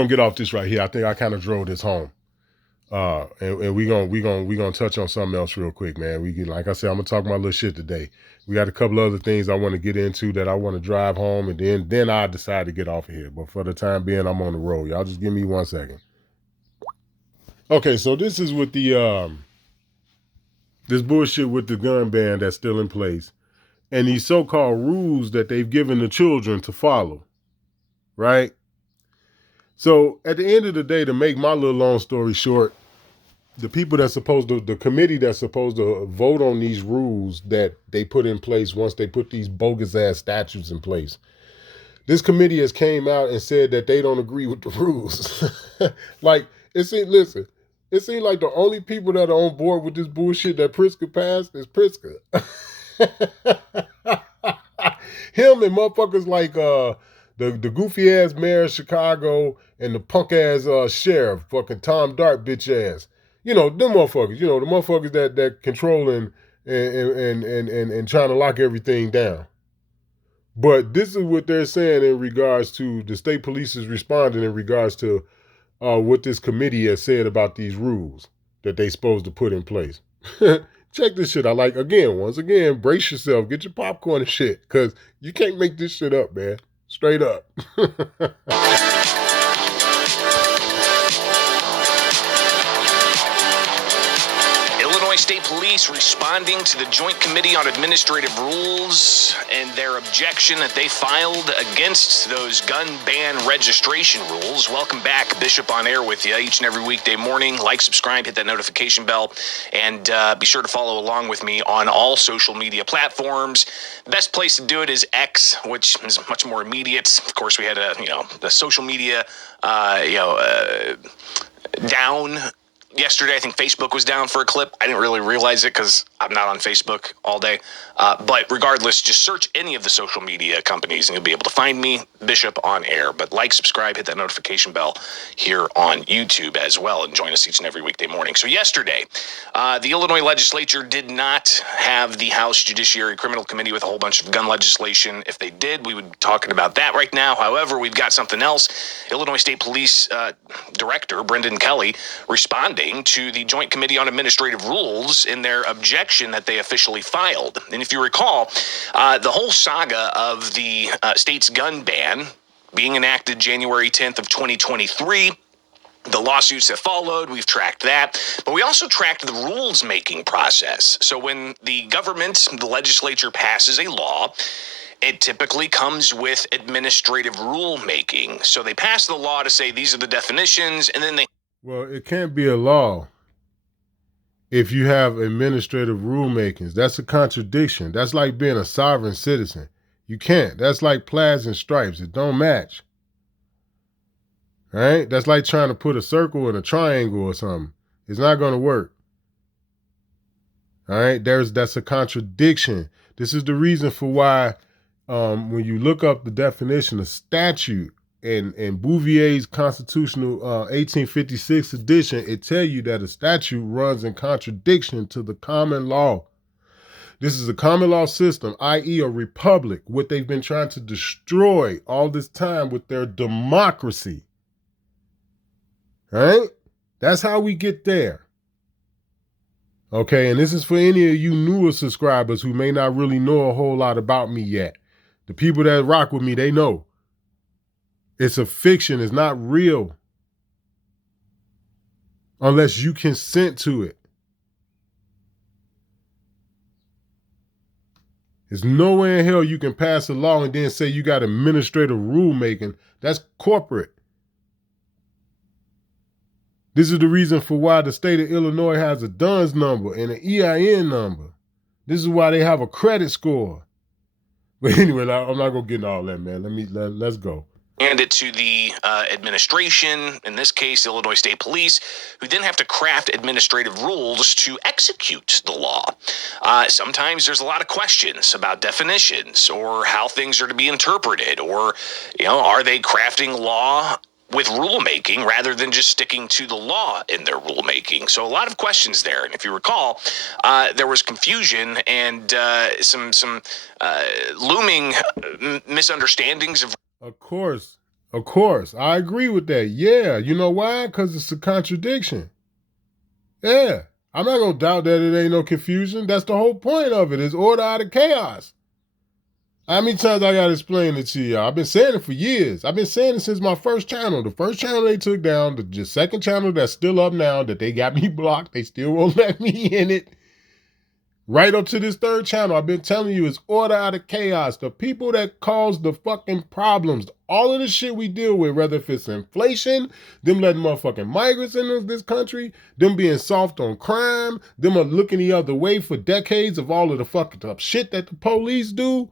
get off this right here. I think I kind of drove this home. And we gonna touch on something else real quick, man. Like I said, I'm gonna talk my little shit today. We got a couple other things I want to get into that I want to drive home, and then I decide to get off of here. But for the time being, I'm on the road. Y'all just give me 1 second. Okay, so this is with the this bullshit with the gun ban that's still in place, and these so-called rules that they've given the children to follow, right? So at the end of the day, to make my little long story short, the people that's supposed to, the committee that's supposed to vote on these rules that they put in place once they put these bogus ass statutes in place, this committee has came out and said that they don't agree with the rules. Like, it seems like the only people that are on board with this bullshit that Pritzker passed is Pritzker. Him and motherfuckers like the goofy ass mayor of Chicago and the punk ass sheriff, fucking Tom Dart bitch ass. You know, them motherfuckers, the motherfuckers that controlling and trying to lock everything down. But this is what they're saying in regards to the state police is responding in regards to what this committee has said about these rules that they supposed to put in place. Check this shit. I like, again, once again, brace yourself, get your popcorn and shit, because you can't make this shit up, man. Straight up. Illinois State Police responding to the Joint Committee on Administrative Rules and their objection that they filed against those gun ban registration rules. Welcome back. Bishop on air with you each and every weekday morning. Like, subscribe, hit that notification bell, and be sure to follow along with me on all social media platforms. The best place to do it is X, which is much more immediate. Of course, we had the social media, down yesterday. I think Facebook was down for a clip. I didn't really realize it because I'm not on Facebook all day. But regardless, just search any of the social media companies and you'll be able to find me, Bishop on air. But like, subscribe, hit that notification bell here on YouTube as well, and join us each and every weekday morning. So yesterday, the Illinois legislature did not have the House Judiciary Criminal Committee with a whole bunch of gun legislation. If they did, we would be talking about that right now. However, we've got something else. Illinois State Police Director Brendan Kelly responding to the Joint Committee on Administrative Rules in their objection that they officially filed. And if you recall, the whole saga of the state's gun ban being enacted January 10th of 2023, the lawsuits that followed, we've tracked that. But we also tracked the rules-making process. So when the government, the legislature, passes a law, it typically comes with administrative rulemaking. So they pass the law to say these are the definitions, and then they... Well, it can't be a law if you have administrative rulemakings. That's a contradiction. That's like being a sovereign citizen. You can't. That's like plaids and stripes. It don't match. All right? That's like trying to put a circle in a triangle or something. It's not going to work. All right? That's a contradiction. This is the reason for why when you look up the definition of statute in Bouvier's constitutional 1856 edition, it tell you that a statute runs in contradiction to the common law. This is a common law system, i.e. a republic, what they've been trying to destroy all this time with their democracy. All right? That's how we get there. Okay, and this is for any of you newer subscribers who may not really know a whole lot about me yet. The people that rock with me, they know. It's a fiction. It's not real. Unless you consent to it. There's nowhere in hell you can pass a law and then say you got administrative rulemaking. That's corporate. This is the reason for why the state of Illinois has a DUNS number and an EIN number. This is why they have a credit score. But anyway, I'm not going to get into all that, man. Let's go. And it to the administration, in this case, Illinois State Police, who then have to craft administrative rules to execute the law. Sometimes there's a lot of questions about definitions or how things are to be interpreted, or, are they crafting law with rulemaking rather than just sticking to the law in their rulemaking? So a lot of questions there. And if you recall, there was confusion and some looming misunderstandings of... Of course. I agree with that. Yeah. You know why? Because it's a contradiction. Yeah. I'm not going to doubt that it ain't no confusion. That's the whole point of it, is order out of chaos. How many times I got to explain it to y'all? I've been saying it for years. I've been saying it since my first channel. The first channel they took down, the second channel that's still up now that they got me blocked. They still won't let me in it. Right up to this third channel, I've been telling you, it's order out of chaos. The people that cause the fucking problems, all of the shit we deal with, whether if it's inflation, them letting motherfucking migrants in this country, them being soft on crime, them are looking the other way for decades of all of the fucking up shit that the police do.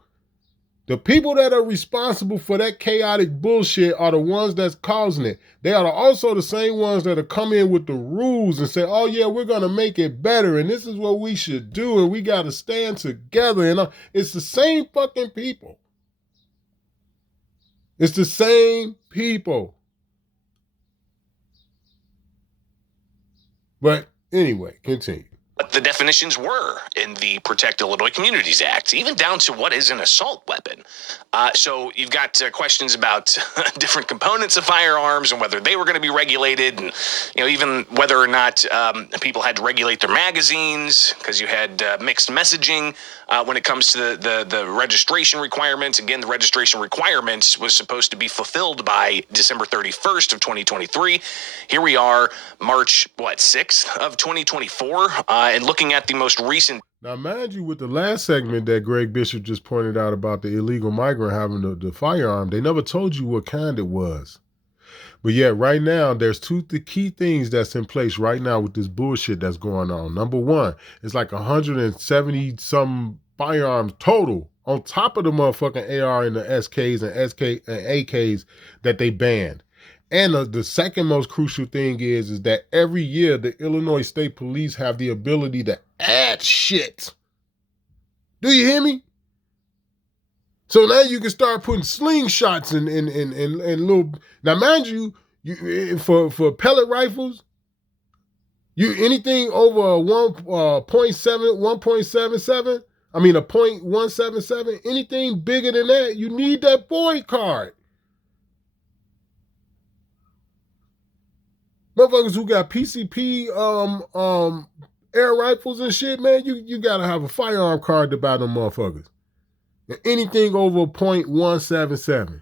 The people that are responsible for that chaotic bullshit are the ones that's causing it. They are also the same ones that are come in with the rules and say, oh yeah, we're going to make it better and this is what we should do and we got to stand together. And it's the same fucking people. It's the same people. But anyway, continue. the definitions were in the Protect Illinois Communities Act, even down to what is an assault weapon. So you've got questions about different components of firearms and whether they were going to be regulated, and even whether or not people had to regulate their magazines, because you had mixed messaging when it comes to the registration requirements. Again, the registration requirements was supposed to be fulfilled by December 31st of 2023. Here we are, March 6th of 2024. And looking at the most recent. Now, mind you, with the last segment that Greg Bishop just pointed out about the illegal migrant having the firearm, they never told you what kind it was. But yet, right now, there's the key things that's in place right now with this bullshit that's going on. Number one, it's like 170 some firearms total on top of the motherfucking AR and the SKs and AKs that they banned. And the second most crucial thing is that every year the Illinois State Police have the ability to add shit. Do you hear me? So now you can start putting slingshots and little. Now, mind you, for pellet rifles, anything over a 1.77, I mean a .177, anything bigger than that, you need that void card. Motherfuckers who got PCP air rifles and shit, man, you gotta have a firearm card to buy them motherfuckers. And anything over .177,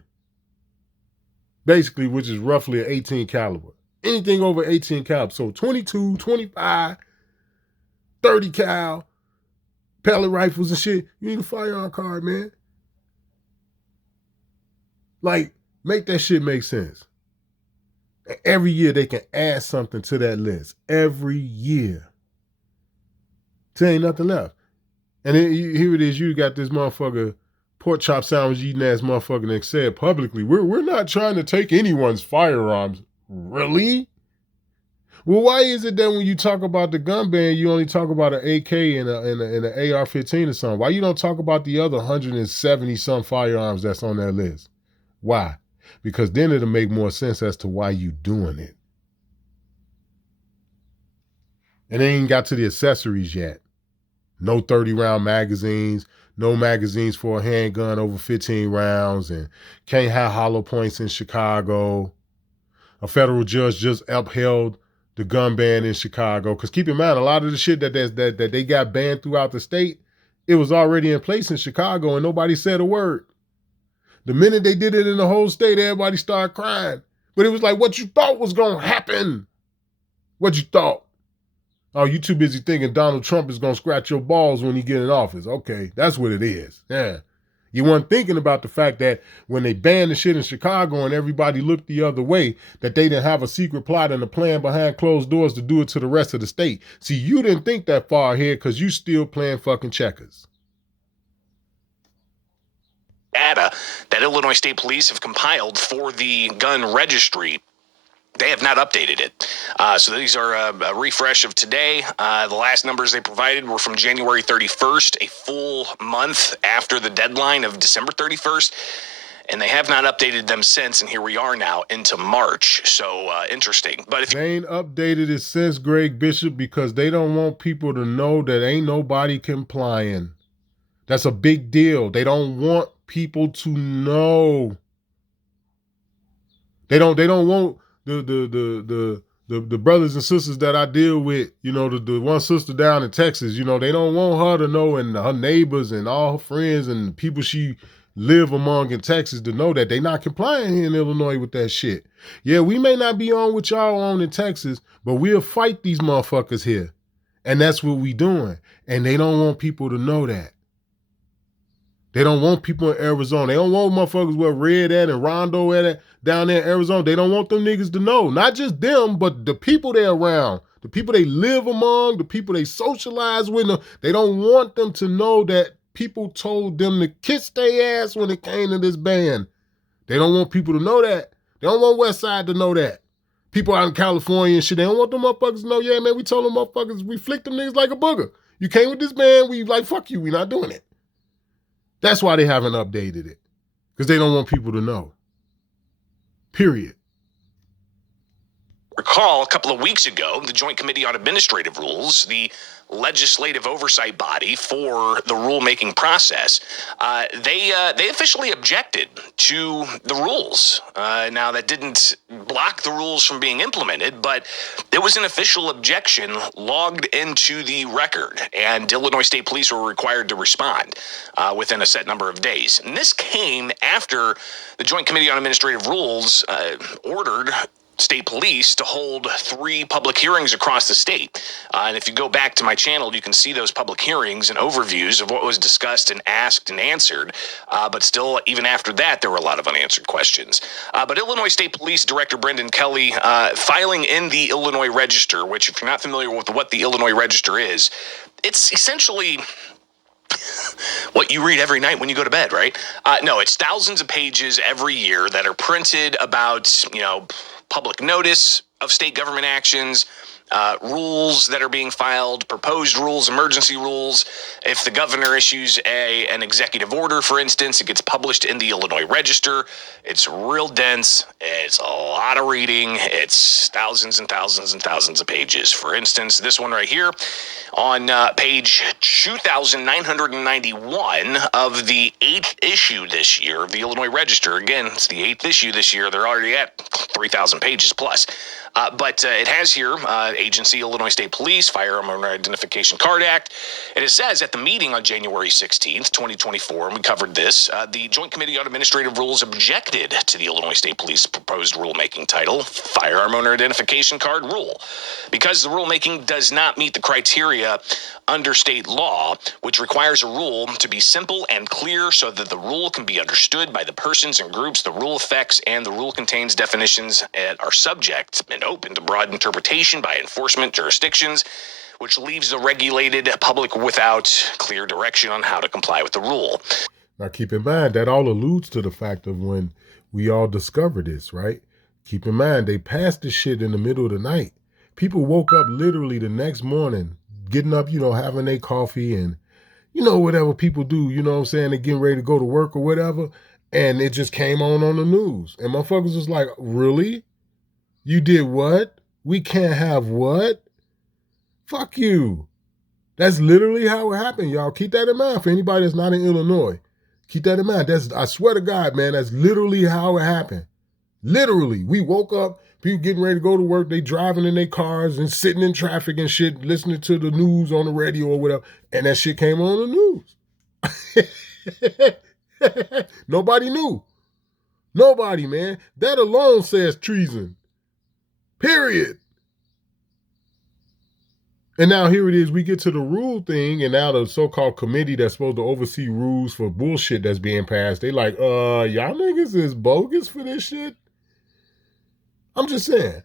basically, which is roughly an 18 caliber. Anything over 18 caliber. So 22, 25, 30 cal, pellet rifles and shit, you need a firearm card, man. Like, make that shit make sense. Every year they can add something to that list. Every year. There ain't nothing left. And then here it is, you got this motherfucker, pork chop sandwich eating ass motherfucker that said publicly, we're not trying to take anyone's firearms. Really? Well, why is it that when you talk about the gun ban, you only talk about an AK and an AR-15 or something? Why you don't talk about the other 170 some firearms that's on that list? Why? Because then it'll make more sense as to why you doing it. And they ain't got to the accessories yet. No 30-round magazines, no magazines for a handgun over 15 rounds, and can't have hollow points in Chicago. A federal judge just upheld the gun ban in Chicago. Because keep in mind, a lot of the shit that they got banned throughout the state, it was already in place in Chicago and nobody said a word. The minute they did it in the whole state, everybody started crying. But it was like, what you thought was going to happen? What you thought? Oh, you too busy thinking Donald Trump is going to scratch your balls when he get in office. Okay, that's what it is. Yeah. You weren't thinking about the fact that when they banned the shit in Chicago and everybody looked the other way, that they didn't have a secret plot and a plan behind closed doors to do it to the rest of the state. See, you didn't think that far ahead because you still playing fucking checkers. Data that Illinois State Police have compiled for the gun registry, they have not updated it. So these are a refresh of today. The last numbers they provided were from January 31st, a full month after the deadline of December 31st. And they have not updated them since, and here we are now into March. So interesting. But if they ain't updated it since, Greg Bishop, because they don't want people to know that ain't nobody complying. That's a big deal. They don't want people to know. They don't want the brothers and sisters that I deal with, the one sister down in Texas, they don't want her to know, and her neighbors and all her friends and people she live among in Texas to know that they not complying here in Illinois with that shit. Yeah, we may not be on what y'all on in Texas, but we'll fight these motherfuckers here. And that's what we doing. And they don't want people to know that. They don't want people in Arizona. They don't want motherfuckers where Red at and Rondo at down there in Arizona. They don't want them niggas to know. Not just them, but the people they're around. The people they live among, the people they socialize with. They don't want them to know that people told them to kiss their ass when it came to this ban. They don't want people to know that. They don't want West Side to know that. People out in California and shit, they don't want them motherfuckers to know, yeah, man, we told them motherfuckers, we flicked them niggas like a booger. You came with this ban, we like, fuck you, we not doing it. That's why they haven't updated it. Because they don't want people to know. Period. Recall a couple of weeks ago, the Joint Committee on Administrative Rules, the legislative oversight body for the rulemaking process, they officially objected to the rules. Now, that didn't block the rules from being implemented, but there was an official objection logged into the record, and Illinois State Police were required to respond within a set number of days. And this came after the Joint Committee on Administrative Rules ordered state police to hold 3 public hearings across the state. And if you go back to my channel, you can see those public hearings and overviews of what was discussed and asked and answered. But still, even after that, there were a lot of unanswered questions. But Illinois State Police Director Brendan Kelly filing in the Illinois Register, which if you're not familiar with what the Illinois Register is, it's essentially what you read every night when you go to bed, right? No, it's thousands of pages every year that are printed about, public notice of state government actions, rules that are being filed, proposed rules, emergency rules. If the governor issues an executive order, for instance, it gets published in the Illinois Register. It's real dense. It's a lot of reading. It's thousands and thousands and thousands of pages. For instance, this one right here on page 2,991 of the 8th issue this year of the Illinois Register. Again, it's the 8th issue this year. They're already at 3,000 pages plus. But it has here, agency, Illinois State Police, Firearm Owner Identification Card Act. And it says at the meeting on January 16th, 2024, and we covered this, the Joint Committee on Administrative Rules objected to the Illinois State Police proposed rulemaking title, Firearm Owner Identification Card Rule, because the rulemaking does not meet the criteria under state law, which requires a rule to be simple and clear so that the rule can be understood by the persons and groups the rule affects, and the rule contains definitions that are subject and open to broad interpretation by enforcement jurisdictions, which leaves the regulated public without clear direction on how to comply with the rule. Now, keep in mind, that all alludes to the fact of when we all discovered this, right? Keep in mind, they passed this shit in the middle of the night. People woke up literally the next morning, getting up, having their coffee and, whatever people do, what I'm saying, and getting ready to go to work or whatever. And it just came on the news. And motherfuckers was like, really? You did what? We can't have what? Fuck you. That's literally how it happened, y'all. Keep that in mind for anybody that's not in Illinois. Keep that in mind. I swear to God, man, that's literally how it happened. Literally. We woke up, people getting ready to go to work, they driving in their cars and sitting in traffic and shit, listening to the news on the radio or whatever, and that shit came on the news. Nobody knew. Nobody, man. That alone says treason. Period. And now here it is, we get to the rule thing, and now the so-called committee that's supposed to oversee rules for bullshit that's being passed, they like, y'all niggas is bogus for this shit? I'm just saying.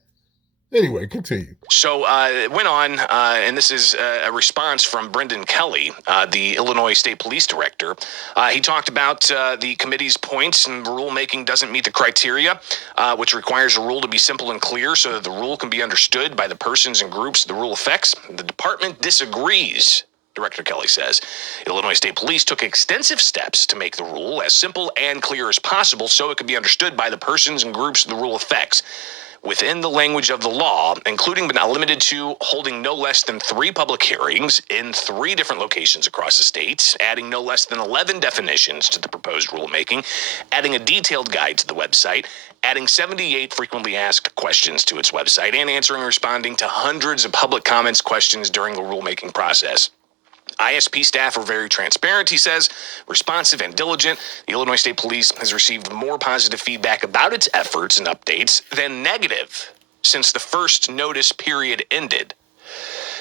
Anyway, continue. So it went on, and this is a response from Brendan Kelly, the Illinois State Police Director. He talked about the committee's points, and rulemaking doesn't meet the criteria, which requires a rule to be simple and clear so that the rule can be understood by the persons and groups the rule affects. The department disagrees. Director Kelly says Illinois State Police took extensive steps to make the rule as simple and clear as possible so it could be understood by the persons and groups the rule affects, within the language of the law, including but not limited to holding no less than 3 public hearings in 3 different locations across the state, adding no less than 11 definitions to the proposed rulemaking, adding a detailed guide to the website, adding 78 frequently asked questions to its website, and answering and responding to hundreds of public comments questions during the rulemaking process. ISP staff are very transparent, he says, responsive and diligent. The Illinois State Police has received more positive feedback about its efforts and updates than negative since the first notice period ended.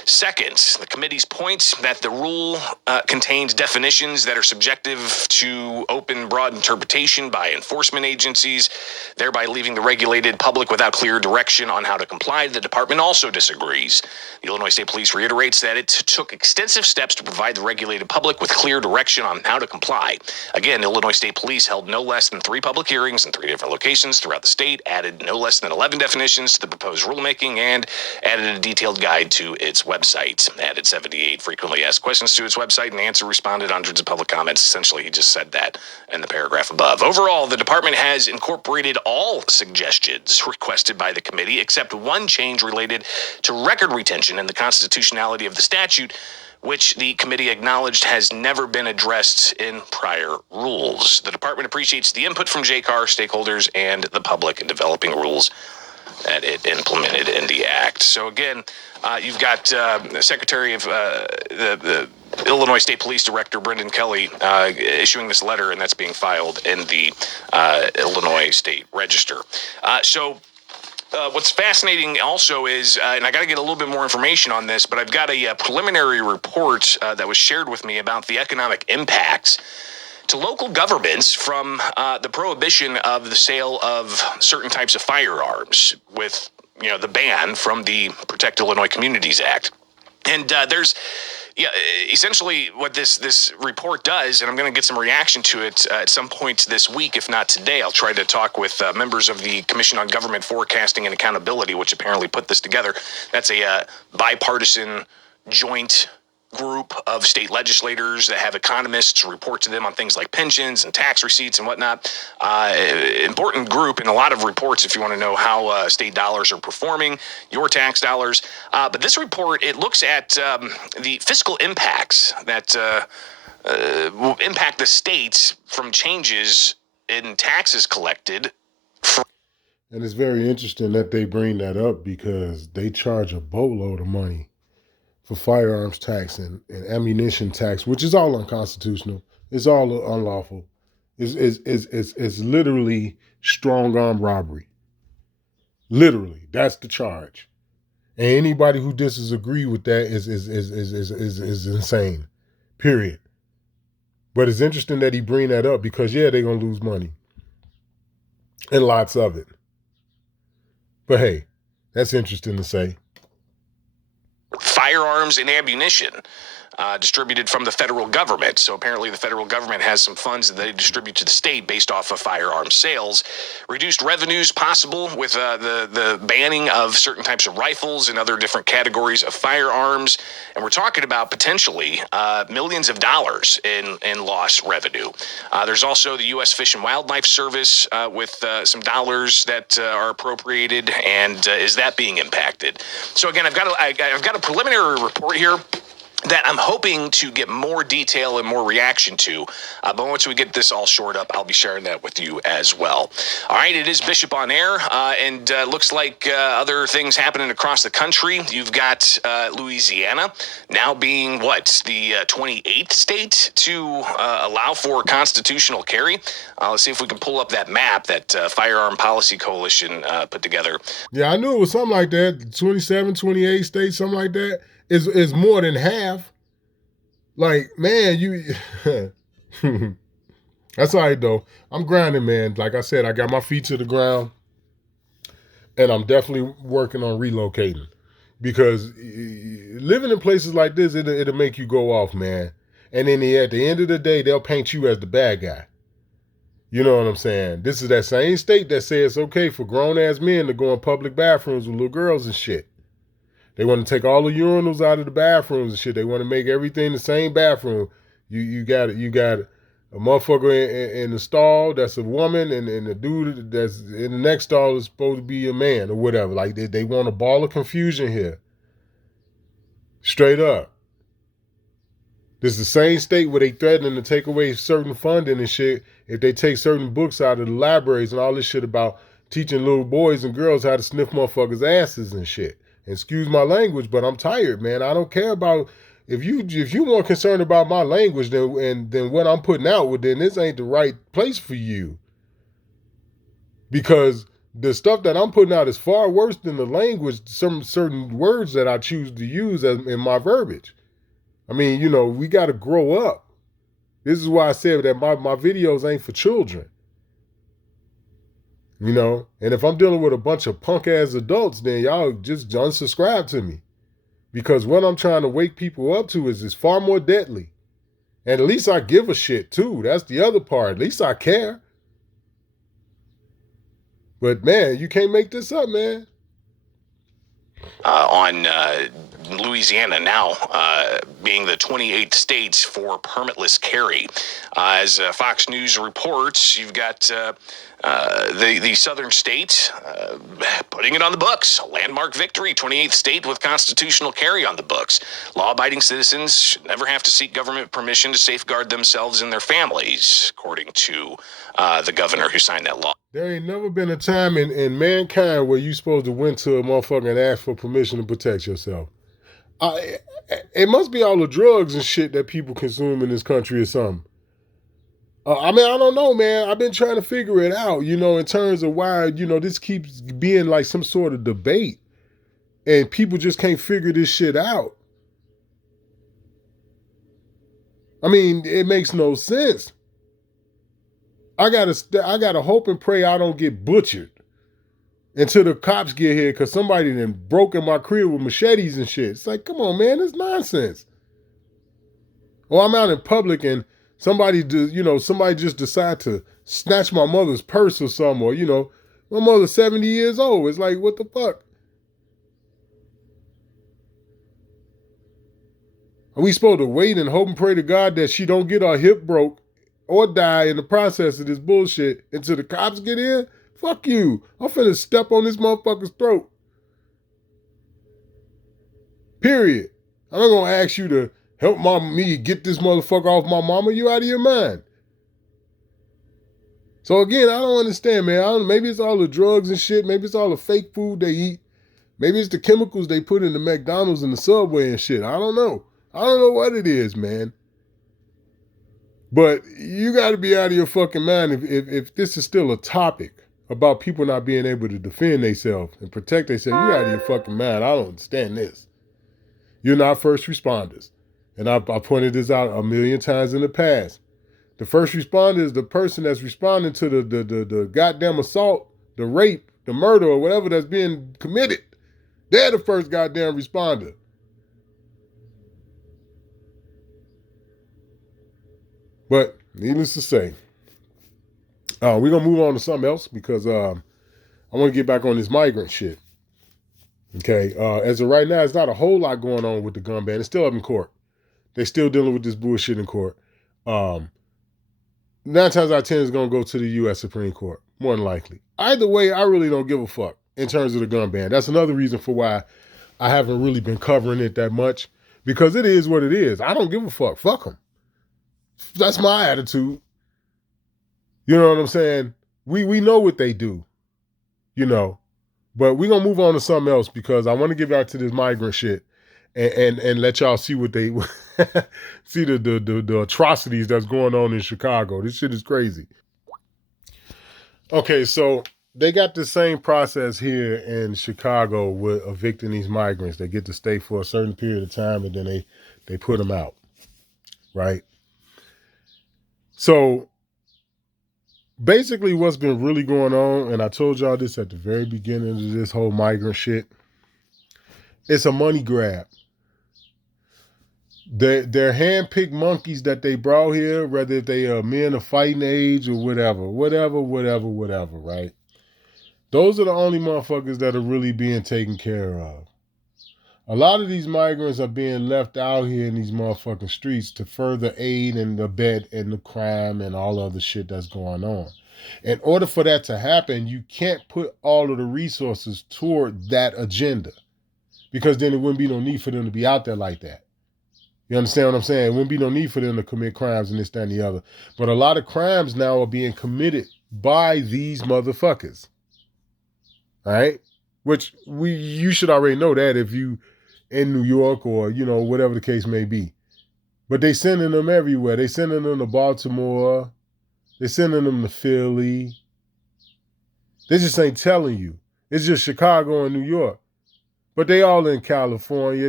Second, the committee's points that the rule contains definitions that are subjective to open, broad interpretation by enforcement agencies, thereby leaving the regulated public without clear direction on how to comply. The department also disagrees. The Illinois State Police reiterates that it took extensive steps to provide the regulated public with clear direction on how to comply. Again, Illinois State Police held no less than 3 public hearings in 3 different locations throughout the state, added no less than 11 definitions to the proposed rulemaking, and added a detailed guide to its website. website. Added 78 frequently asked questions to its website, and answer responded hundreds of public comments. Essentially, he just said that in the paragraph above. Overall, the department has incorporated all suggestions requested by the committee, except one change related to record retention and the constitutionality of the statute, which the committee acknowledged has never been addressed in prior rules. The department appreciates the input from JCAR, stakeholders, and the public in developing rules that it implemented in the act. So again, you've got the Secretary of the Illinois State Police Director, Brendan Kelly, issuing this letter, and that's being filed in the Illinois State Register. What's fascinating also is, and I got to get a little bit more information on this, but I've got a preliminary report that was shared with me about the economic impacts to local governments from the prohibition of the sale of certain types of firearms with, the ban from the Protect Illinois Communities Act. And essentially what this report does, and I'm going to get some reaction to it at some point this week, if not today. I'll try to talk with members of the Commission on Government Forecasting and Accountability, which apparently put this together. That's a bipartisan joint group of state legislators that have economists report to them on things like pensions and tax receipts and whatnot. Important group in a lot of reports if you want to know how state dollars are performing, your tax dollars. But this report, it looks at the fiscal impacts that will impact the states from changes in taxes collected. And it's very interesting that they bring that up because they charge a boatload of money for firearms tax and ammunition tax, which is all unconstitutional. It's all unlawful. It's literally strong arm robbery. Literally, that's the charge. And anybody who disagrees with that is insane. Period. But it's interesting that he bring that up because they're gonna lose money. And lots of it. But hey, that's interesting to say. Firearms and ammunition distributed from the federal government. So apparently the federal government has some funds that they distribute to the state based off of firearm sales. Reduced revenues possible with the banning of certain types of rifles and other different categories of firearms. And we're talking about potentially millions of dollars in lost revenue. There's also the U.S. Fish and Wildlife Service with some dollars that are appropriated. And is that being impacted? So again, I've got a preliminary report here that I'm hoping to get more detail and more reaction to. But once we get this all shored up, I'll be sharing that with you as well. All right, it is Bishop on Air, and looks like other things happening across the country. You've got Louisiana now being, the 28th state to allow for constitutional carry. Let's see if we can pull up that map that Firearm Policy Coalition put together. Yeah, I knew it was something like that. 27, 28 states, something like that. Is more than half. Like, man, that's all right, though. I'm grinding, man. Like I said, I got my feet to the ground, and I'm definitely working on relocating because living in places like this, it'll make you go off, man. And then at the end of the day, they'll paint you as the bad guy. You know what I'm saying? This is that same state that says it's okay for grown-ass men to go in public bathrooms with little girls and shit. They want to take all the urinals out of the bathrooms and shit. They want to make everything the same bathroom. You got a motherfucker in the stall that's a woman, and the dude that's in the next stall is supposed to be a man or whatever. Like they want a ball of confusion here. Straight up. This is the same state where they threatening to take away certain funding and shit if they take certain books out of the libraries and all this shit about teaching little boys and girls how to sniff motherfuckers' asses and shit. Excuse my language, but I'm tired, man. I don't care about if you more concerned about my language than what I'm putting out, well, then this ain't the right place for you. Because the stuff that I'm putting out is far worse than the language, some certain words that I choose to use in my verbiage. I mean, we got to grow up. This is why I said that my videos ain't for children. And if I'm dealing with a bunch of punk ass adults, then y'all just unsubscribe to me. Because what I'm trying to wake people up to is far more deadly. And at least I give a shit too. That's the other part. At least I care. But man, you can't make this up, man. on Louisiana now being the 28th state for permitless carry. As Fox News reports, you've got the southern state putting it on the books. A landmark victory, 28th state with constitutional carry on the books. Law-abiding citizens should never have to seek government permission to safeguard themselves and their families, according to the governor who signed that law. There ain't never been a time in mankind where you supposed to went to a motherfucker and ask for permission to protect yourself. It must be all the drugs and shit that people consume in this country or something. I mean, I don't know, man. I've been trying to figure it out, in terms of why, this keeps being like some sort of debate and people just can't figure this shit out. I mean, it makes no sense. I gotta hope and pray I don't get butchered until the cops get here because somebody done broke in my crib with machetes and shit. It's like, come on, man, it's nonsense. Or I'm out in public and somebody just decide to snatch my mother's purse or something, or, my mother's 70 years old. It's like, what the fuck? Are we supposed to wait and hope and pray to God that she don't get her hip broke or die in the process of this bullshit until the cops get in? Fuck you. I'm finna step on this motherfucker's throat. Period. I'm not gonna ask you to help me get this motherfucker off my mama. You out of your mind. So again, I don't understand, man. Maybe it's all the drugs and shit. Maybe it's all the fake food they eat. Maybe it's the chemicals they put in the McDonald's and the Subway and shit. I don't know. I don't know what it is, man. But you got to be out of your fucking mind if this is still a topic about people not being able to defend themselves and protect themselves. You out of your fucking mind. I don't understand this. You're not first responders. And I pointed this out a million times in the past. The first responder is the person that's responding to the goddamn assault, the rape, the murder, or whatever that's being committed. They're the first goddamn responder. But needless to say, we're going to move on to something else because I want to get back on this migrant shit. Okay, as of right now, it's not a whole lot going on with the gun ban. It's still up in court. They're still dealing with this bullshit in court. 9 times out of 10 is going to go to the U.S. Supreme Court, more than likely. Either way, I really don't give a fuck in terms of the gun ban. That's another reason for why I haven't really been covering it that much, because it is what it is. I don't give a fuck. Fuck them. That's my attitude. You know what I'm saying? We know what they do, but we're going to move on to something else because I want to get back to this migrant shit and let y'all see what they see the atrocities that's going on in Chicago. This shit is crazy. Okay, so they got the same process here in Chicago with evicting these migrants. They get to stay for a certain period of time and then they put them out, right? So basically what's been really going on, and I told y'all this at the very beginning of this whole migrant shit, it's a money grab. They're hand-picked monkeys that they brought here, whether they are men of fighting age or whatever, right? Those are the only motherfuckers that are really being taken care of. A lot of these migrants are being left out here in these motherfucking streets to further aid and abet in the crime and all other shit that's going on. In order for that to happen, you can't put all of the resources toward that agenda, because then it wouldn't be no need for them to be out there like that. You understand what I'm saying? It wouldn't be no need for them to commit crimes and this, that, and the other. But a lot of crimes now are being committed by these motherfuckers. All right? Which you should already know that if you in New York or, whatever the case may be. But they sending them everywhere. They sending them to Baltimore. They sending them to Philly. They just ain't telling you. It's just Chicago and New York. But they all in California.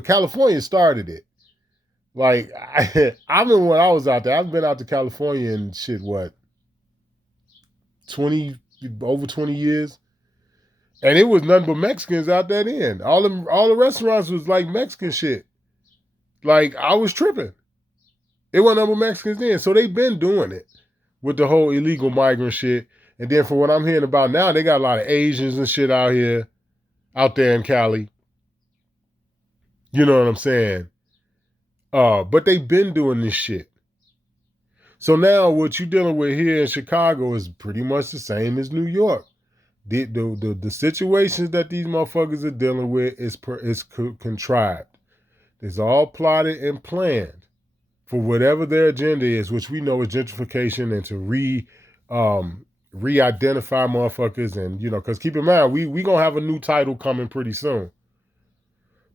California started it. Like, I remember when I was out there. I've been out to California in shit, over 20 years. And it was nothing but Mexicans out there then. All the restaurants was like Mexican shit. Like, I was tripping. It wasn't nothing but Mexicans then. So they've been doing it with the whole illegal migrant shit. And then for what I'm hearing about now, they got a lot of Asians and shit out here. out there in Cali. You know what I'm saying? But they've been doing this shit. So now what you're dealing with here in Chicago is pretty much the same as New York. The situations that these motherfuckers are dealing with is contrived. It's all plotted and planned for whatever their agenda is, which we know is gentrification and to re-identify motherfuckers. And, you know, because keep in mind, we going to have a new title coming pretty soon.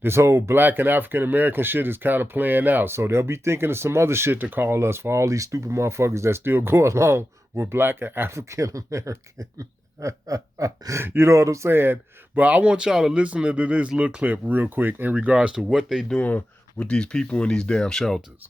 This whole black and African American shit is kind of playing out. So they'll be thinking of some other shit to call us for all these stupid motherfuckers that still go along with black and African American. You know what I'm saying? But I want y'all to listen to this little clip real quick in regards to what they doing with these people in these damn shelters.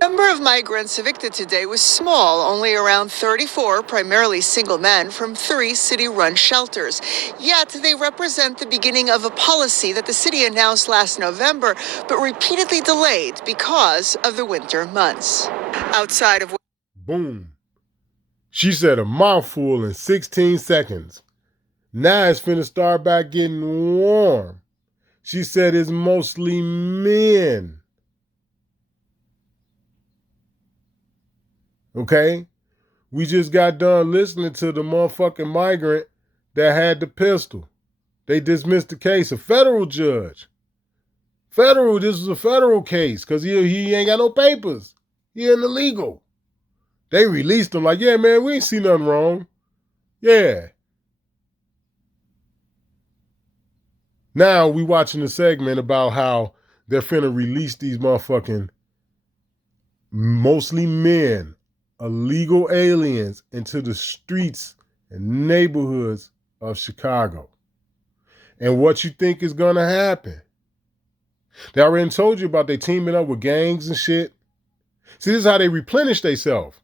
The number of migrants evicted today was small, only around 34, primarily single men from 3 city-run shelters. Yet they represent the beginning of a policy that the city announced last November, but repeatedly delayed because of the winter months. Outside of... Boom. She said a mouthful in 16 seconds. Now it's finna start back getting warm. She said it's mostly men. Okay? We just got done listening to the motherfucking migrant that had the pistol. They dismissed the case. A federal judge. This was a federal case because he ain't got no papers. He illegal. They released him like, yeah, man, we ain't see nothing wrong. Yeah. Now we watching a segment about how they're finna release these motherfucking mostly men, illegal aliens into the streets and neighborhoods of Chicago. And what you think is gonna happen? They already told you about they teaming up with gangs and shit. See, this is how they replenish themselves.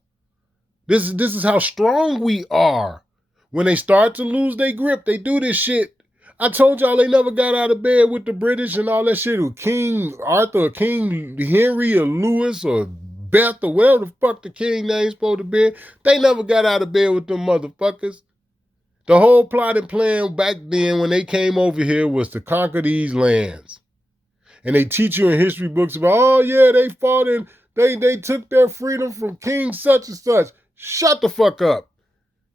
This is how strong we are. When they start to lose their grip, they do this shit. I told y'all they never got out of bed with the British and all that shit. With King Arthur or King Henry or Louis or Beth or whatever the fuck the king name's supposed to be. They never got out of bed with them motherfuckers. The whole plot and plan back then when they came over here was to conquer these lands. And they teach you in history books about, oh yeah, they fought and they took their freedom from King such and such. Shut the fuck up.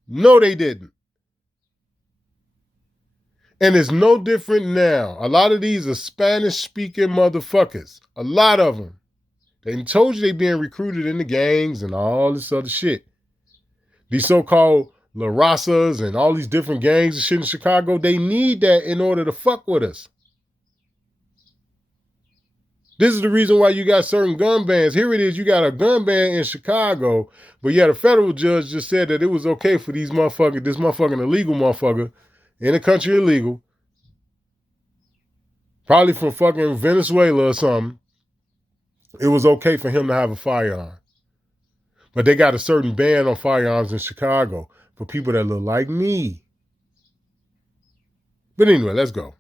No, they didn't. And it's no different now. A lot of these are Spanish-speaking motherfuckers. A lot of them. They told you they being recruited in the gangs and all this other shit. These so-called La Razas and all these different gangs and shit in Chicago, they need that in order to fuck with us. This is the reason why you got certain gun bans. Here it is, you got a gun ban in Chicago, but yet a federal judge just said that it was okay for this motherfucking illegal motherfucker in the country illegal, probably from fucking Venezuela or something. It was okay for him to have a firearm. But they got a certain ban on firearms in Chicago for people that look like me. But anyway, let's go.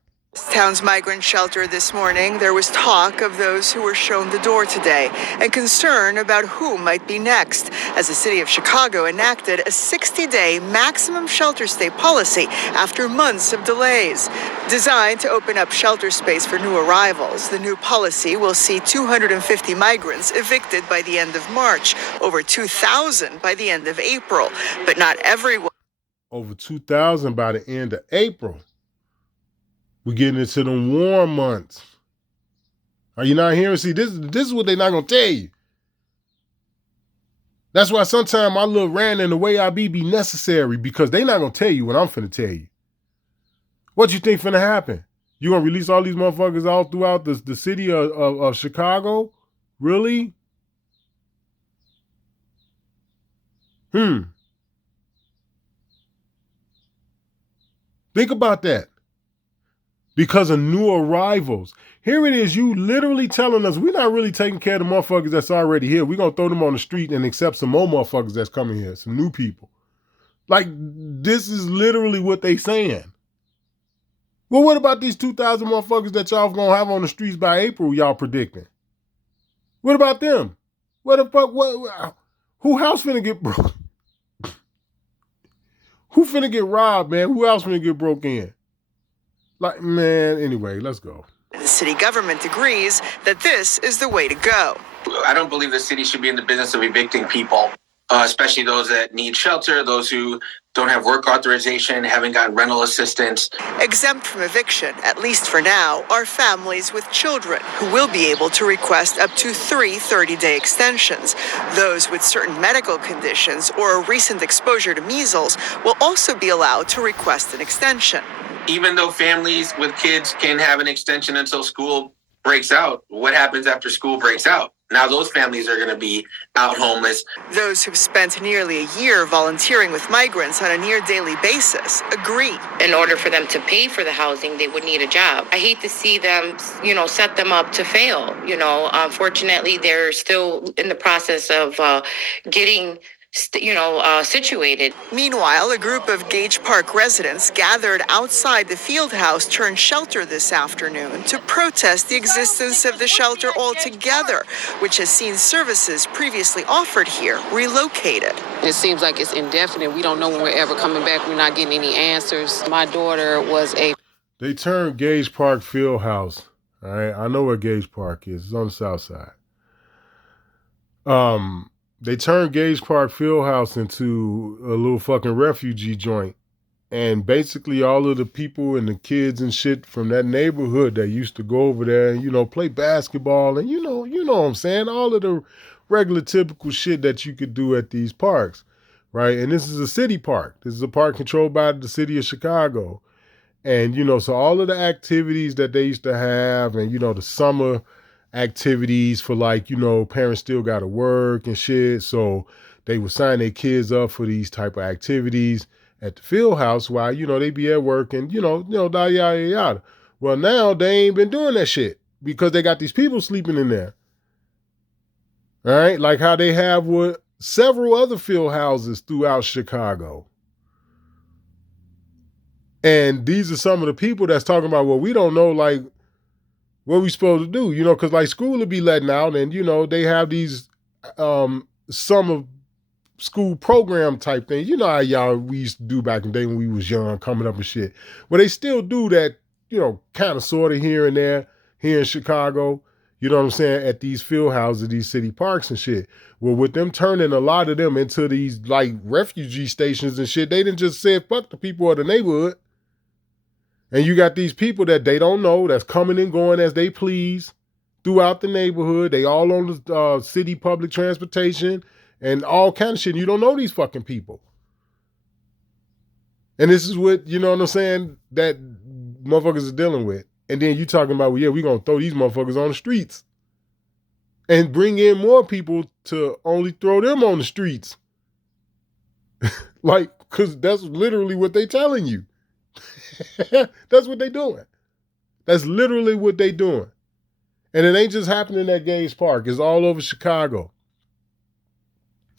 Town's migrant shelter this morning, there was talk of those who were shown the door today and concern about who might be next, as the city of Chicago enacted a 60-day maximum shelter stay policy after months of delays. Designed to open up shelter space for new arrivals, the new policy will see 250 migrants evicted by the end of March, over 2,000 by the end of April, but not everyone. Over 2,000 by the end of April. We're getting into the warm months. Are you not hearing? See, this is what they're not going to tell you. That's why sometimes my little rant and the way I be necessary, because they not going to tell you what I'm finna tell you. What you think finna happen? You going to release all these motherfuckers all throughout the city of Chicago? Really? Think about that. Because of new arrivals. Here it is, you literally telling us we're not really taking care of the motherfuckers that's already here. We're going to throw them on the street and accept some more motherfuckers that's coming here, some new people. Like, this is literally what they saying. Well, what about these 2,000 motherfuckers that y'all going to have on the streets by April, y'all predicting? What about them? What the fuck? Who house finna get broke? Who finna get robbed, man? Who else finna get broke in? Like, man, anyway, let's go. The city government agrees that this is the way to go. I don't believe the city should be in the business of evicting people, especially those that need shelter, those who don't have work authorization, haven't got rental assistance. Exempt from eviction, at least for now, are families with children who will be able to request up to 3 30-day extensions. Those with certain medical conditions or a recent exposure to measles will also be allowed to request an extension. Even though families with kids can have an extension until school breaks out, what happens after school breaks out? Now those families are going to be out homeless. Those who've spent nearly a year volunteering with migrants on a near daily basis agree. In order for them to pay for the housing, they would need a job. I hate to see them, set them up to fail. Unfortunately, they're still in the process of getting situated. Meanwhile, a group of Gage Park residents gathered outside the field house turned shelter this afternoon to protest the existence of the shelter altogether, which has seen services previously offered here relocated. It seems like it's indefinite. We don't know when we're ever coming back. We're not getting any answers. My daughter was They turned Gage Park field house. All right, I know where Gage Park is. It's on the south side. They turned Gage Park Fieldhouse into a little fucking refugee joint. And basically all of the people and the kids and shit from that neighborhood that used to go over there and, play basketball and, you know what I'm saying? All of the regular typical shit that you could do at these parks, right? And this is a city park. This is a park controlled by the city of Chicago. And, so all of the activities that they used to have and, the summer activities for parents still got to work and shit. So they would sign their kids up for these type of activities at the field house while, they be at work and, yada, yada, yada. Well, now they ain't been doing that shit because they got these people sleeping in there. All right. Like how they have with several other field houses throughout Chicago. And these are some of the people that's talking about, well, we don't know, what we supposed to do, because school will be letting out and, they have these summer school program type things. You know how we used to do back in the day when we was young, coming up and shit. Well, they still do that, kind of sort of here and there, here in Chicago, you know what I'm saying, at these field houses, these city parks and shit. Well, with them turning a lot of them into these refugee stations and shit, they didn't just say fuck the people of the neighborhood. And you got these people that they don't know that's coming and going as they please throughout the neighborhood. They all on the city public transportation and all kind of shit. You don't know these fucking people. And this is what, you know what I'm saying, that motherfuckers are dealing with. And then you talking about, well, yeah, we're going to throw these motherfuckers on the streets. And bring in more people to only throw them on the streets. Because that's literally what they telling you. That's what they doing. That's literally what they doing. And it ain't just happening at Gage Park. It's all over Chicago.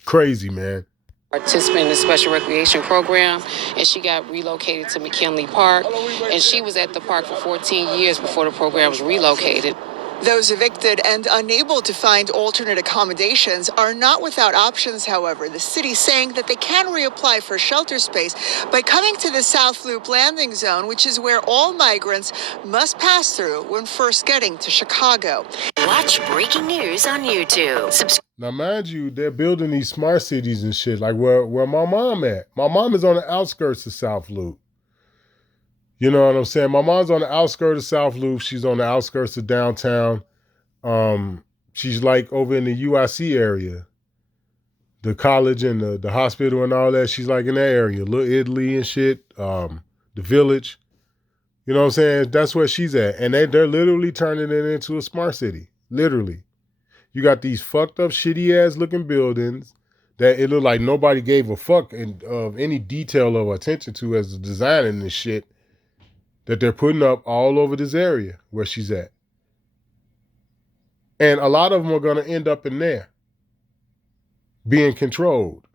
Crazy, man. Participant in the special recreation program, and she got relocated to McKinley Park, and she was at the park for 14 years before the program was relocated. Those evicted and unable to find alternate accommodations are not without options, however. The city saying that they can reapply for shelter space by coming to the South Loop landing zone, which is where all migrants must pass through when first getting to Chicago. Watch breaking news on YouTube. Now, mind you, they're building these smart cities and shit, like where my mom at. My mom is on the outskirts of South Loop. You know what I'm saying? My mom's on the outskirts of South Loop. She's on the outskirts of downtown. She's over in the UIC area. The college and the hospital and all that. She's in that area. Little Italy and shit. The village. You know what I'm saying? That's where she's at. And they're literally turning it into a smart city. Literally. You got these fucked up, shitty ass looking buildings that it look like nobody gave a fuck of any detail or attention to as a designing this shit. That they're putting up all over this area where she's at. And a lot of them are going to end up in there. Being controlled.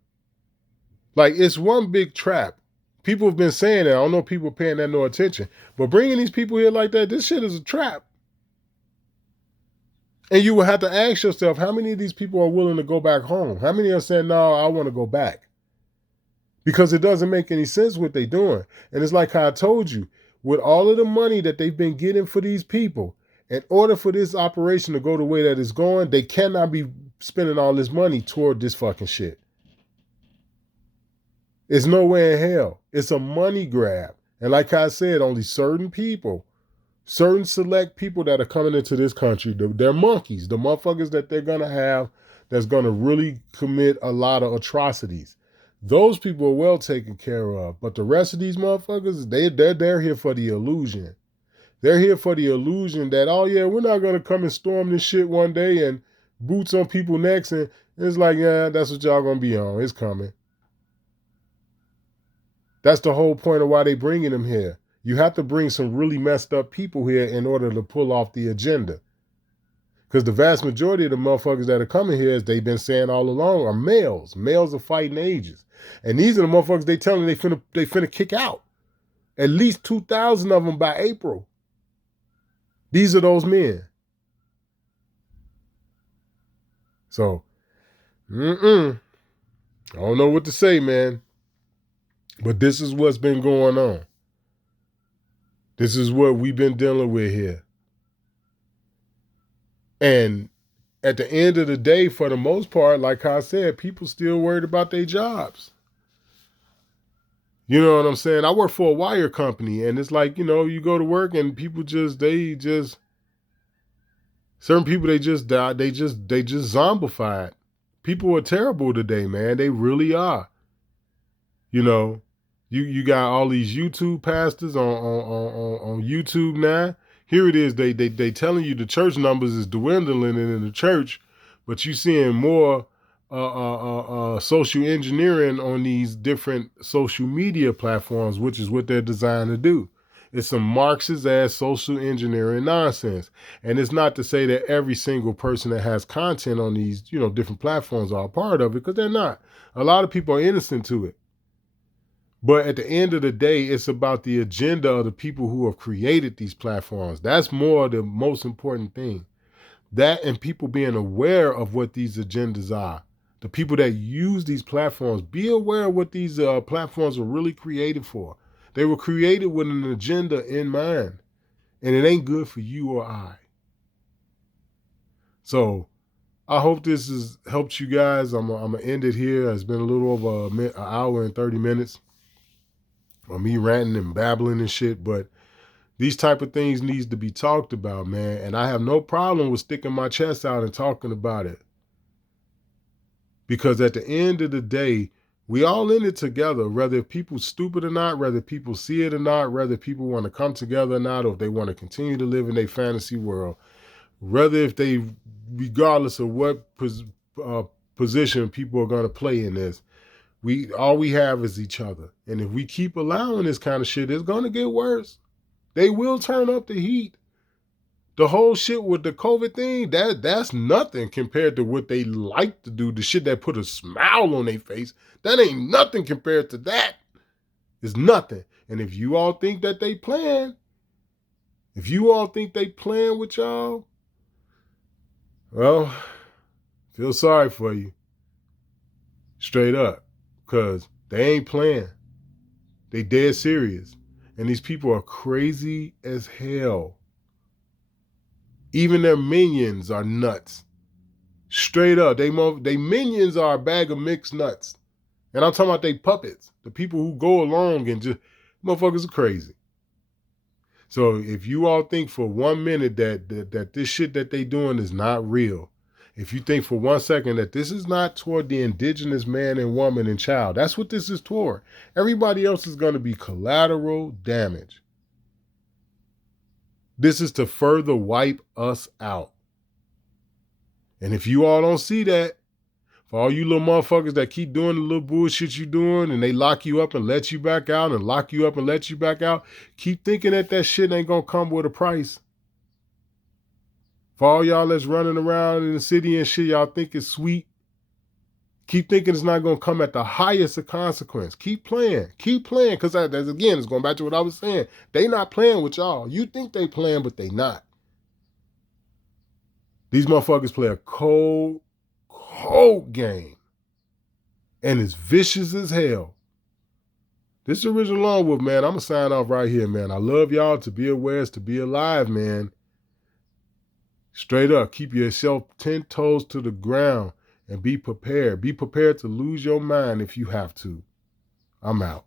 It's one big trap. People have been saying that. I don't know if people are paying that no attention. But bringing these people here like that, this shit is a trap. And you will have to ask yourself, how many of these people are willing to go back home? How many are saying, no, I want to go back? Because it doesn't make any sense what they're doing. And it's like how I told you. with all of the money that they've been getting for these people, in order for this operation to go the way that it's going, they cannot be spending all this money toward this fucking shit. It's nowhere in hell. It's a money grab. And like I said, only certain people, certain select people that are coming into this country, they're monkeys, the motherfuckers that they're going to have that's going to really commit a lot of atrocities. Those people are well taken care of. But the rest of these motherfuckers, they're here for the illusion. They're here for the illusion that, oh yeah, we're not going to come and storm this shit one day and boots on people's necks. And it's like, yeah, that's what y'all going to be on. It's coming. That's the whole point of why they bringing them here. You have to bring some really messed up people here in order to pull off the agenda. Because the vast majority of the motherfuckers that are coming here, as they've been saying all along, are males. Males of fighting ages. And these are the motherfuckers they telling they finna kick out. At least 2,000 of them by April. These are those men. So, I don't know what to say, man. But this is what's been going on. This is what we've been dealing with here. And at the end of the day, for the most part, like I said, people still worried about their jobs. You know what I'm saying? I work for a wire company, and it's like, you go to work and people certain people, they just die. They just zombified. People are terrible today, man. They really are. You got all these YouTube pastors on YouTube now. Here it is. They telling you the church numbers is dwindling in the church, but you seeing more social engineering on these different social media platforms, which is what they're designed to do. It's some Marxist ass social engineering nonsense. And it's not to say that every single person that has content on these, different platforms are a part of it, because they're not. A lot of people are innocent to it. But at the end of the day, it's about the agenda of the people who have created these platforms. That's more the most important thing. That and people being aware of what these agendas are. The people that use these platforms, be aware of what these platforms were really created for. They were created with an agenda in mind. And it ain't good for you or I. So I hope this has helped you guys. I'm going to end it here. It's been a little over an hour and 30 minutes. Or me ranting and babbling and shit, but these type of things needs to be talked about, man. And I have no problem with sticking my chest out and talking about it. Because at the end of the day, we all in it together, whether people stupid or not, whether people see it or not, whether people want to come together or not, or if they want to continue to live in their fantasy world, whether if they, regardless of what position people are going to play in this, all we have is each other. And if we keep allowing this kind of shit, it's going to get worse. They will turn up the heat. The whole shit with the COVID thing, that's nothing compared to what they like to do, the shit that put a smile on their face. That ain't nothing compared to that. It's nothing. And if you all think that they playing, with y'all, well, feel sorry for you. Straight up. Because they ain't playing. They dead serious. And these people are crazy as hell. Even their minions are nuts. Straight up. They minions are a bag of mixed nuts. And I'm talking about they puppets. The people who go along and just, motherfuckers are crazy. So if you all think for 1 minute that this shit that they doing is not real, if you think for 1 second that this is not toward the indigenous man and woman and child, that's what this is toward. Everybody else is going to be collateral damage. This is to further wipe us out. And if you all don't see that, for all you little motherfuckers that keep doing the little bullshit you doing and they lock you up and let you back out and lock you up and let you back out, keep thinking that shit ain't going to come with a price. For all y'all that's running around in the city and shit, y'all think it's sweet. Keep thinking it's not going to come at the highest of consequence. Keep playing. Because again, it's going back to what I was saying. They not playing with y'all. You think they playing, but they not. These motherfuckers play a cold game. And it's vicious as hell. This is Original Lone Wolf, man. I'm going to sign off right here, man. I love y'all. To be aware is to be alive, man. Straight up, keep yourself 10 toes to the ground and be prepared. Be prepared to lose your mind if you have to. I'm out.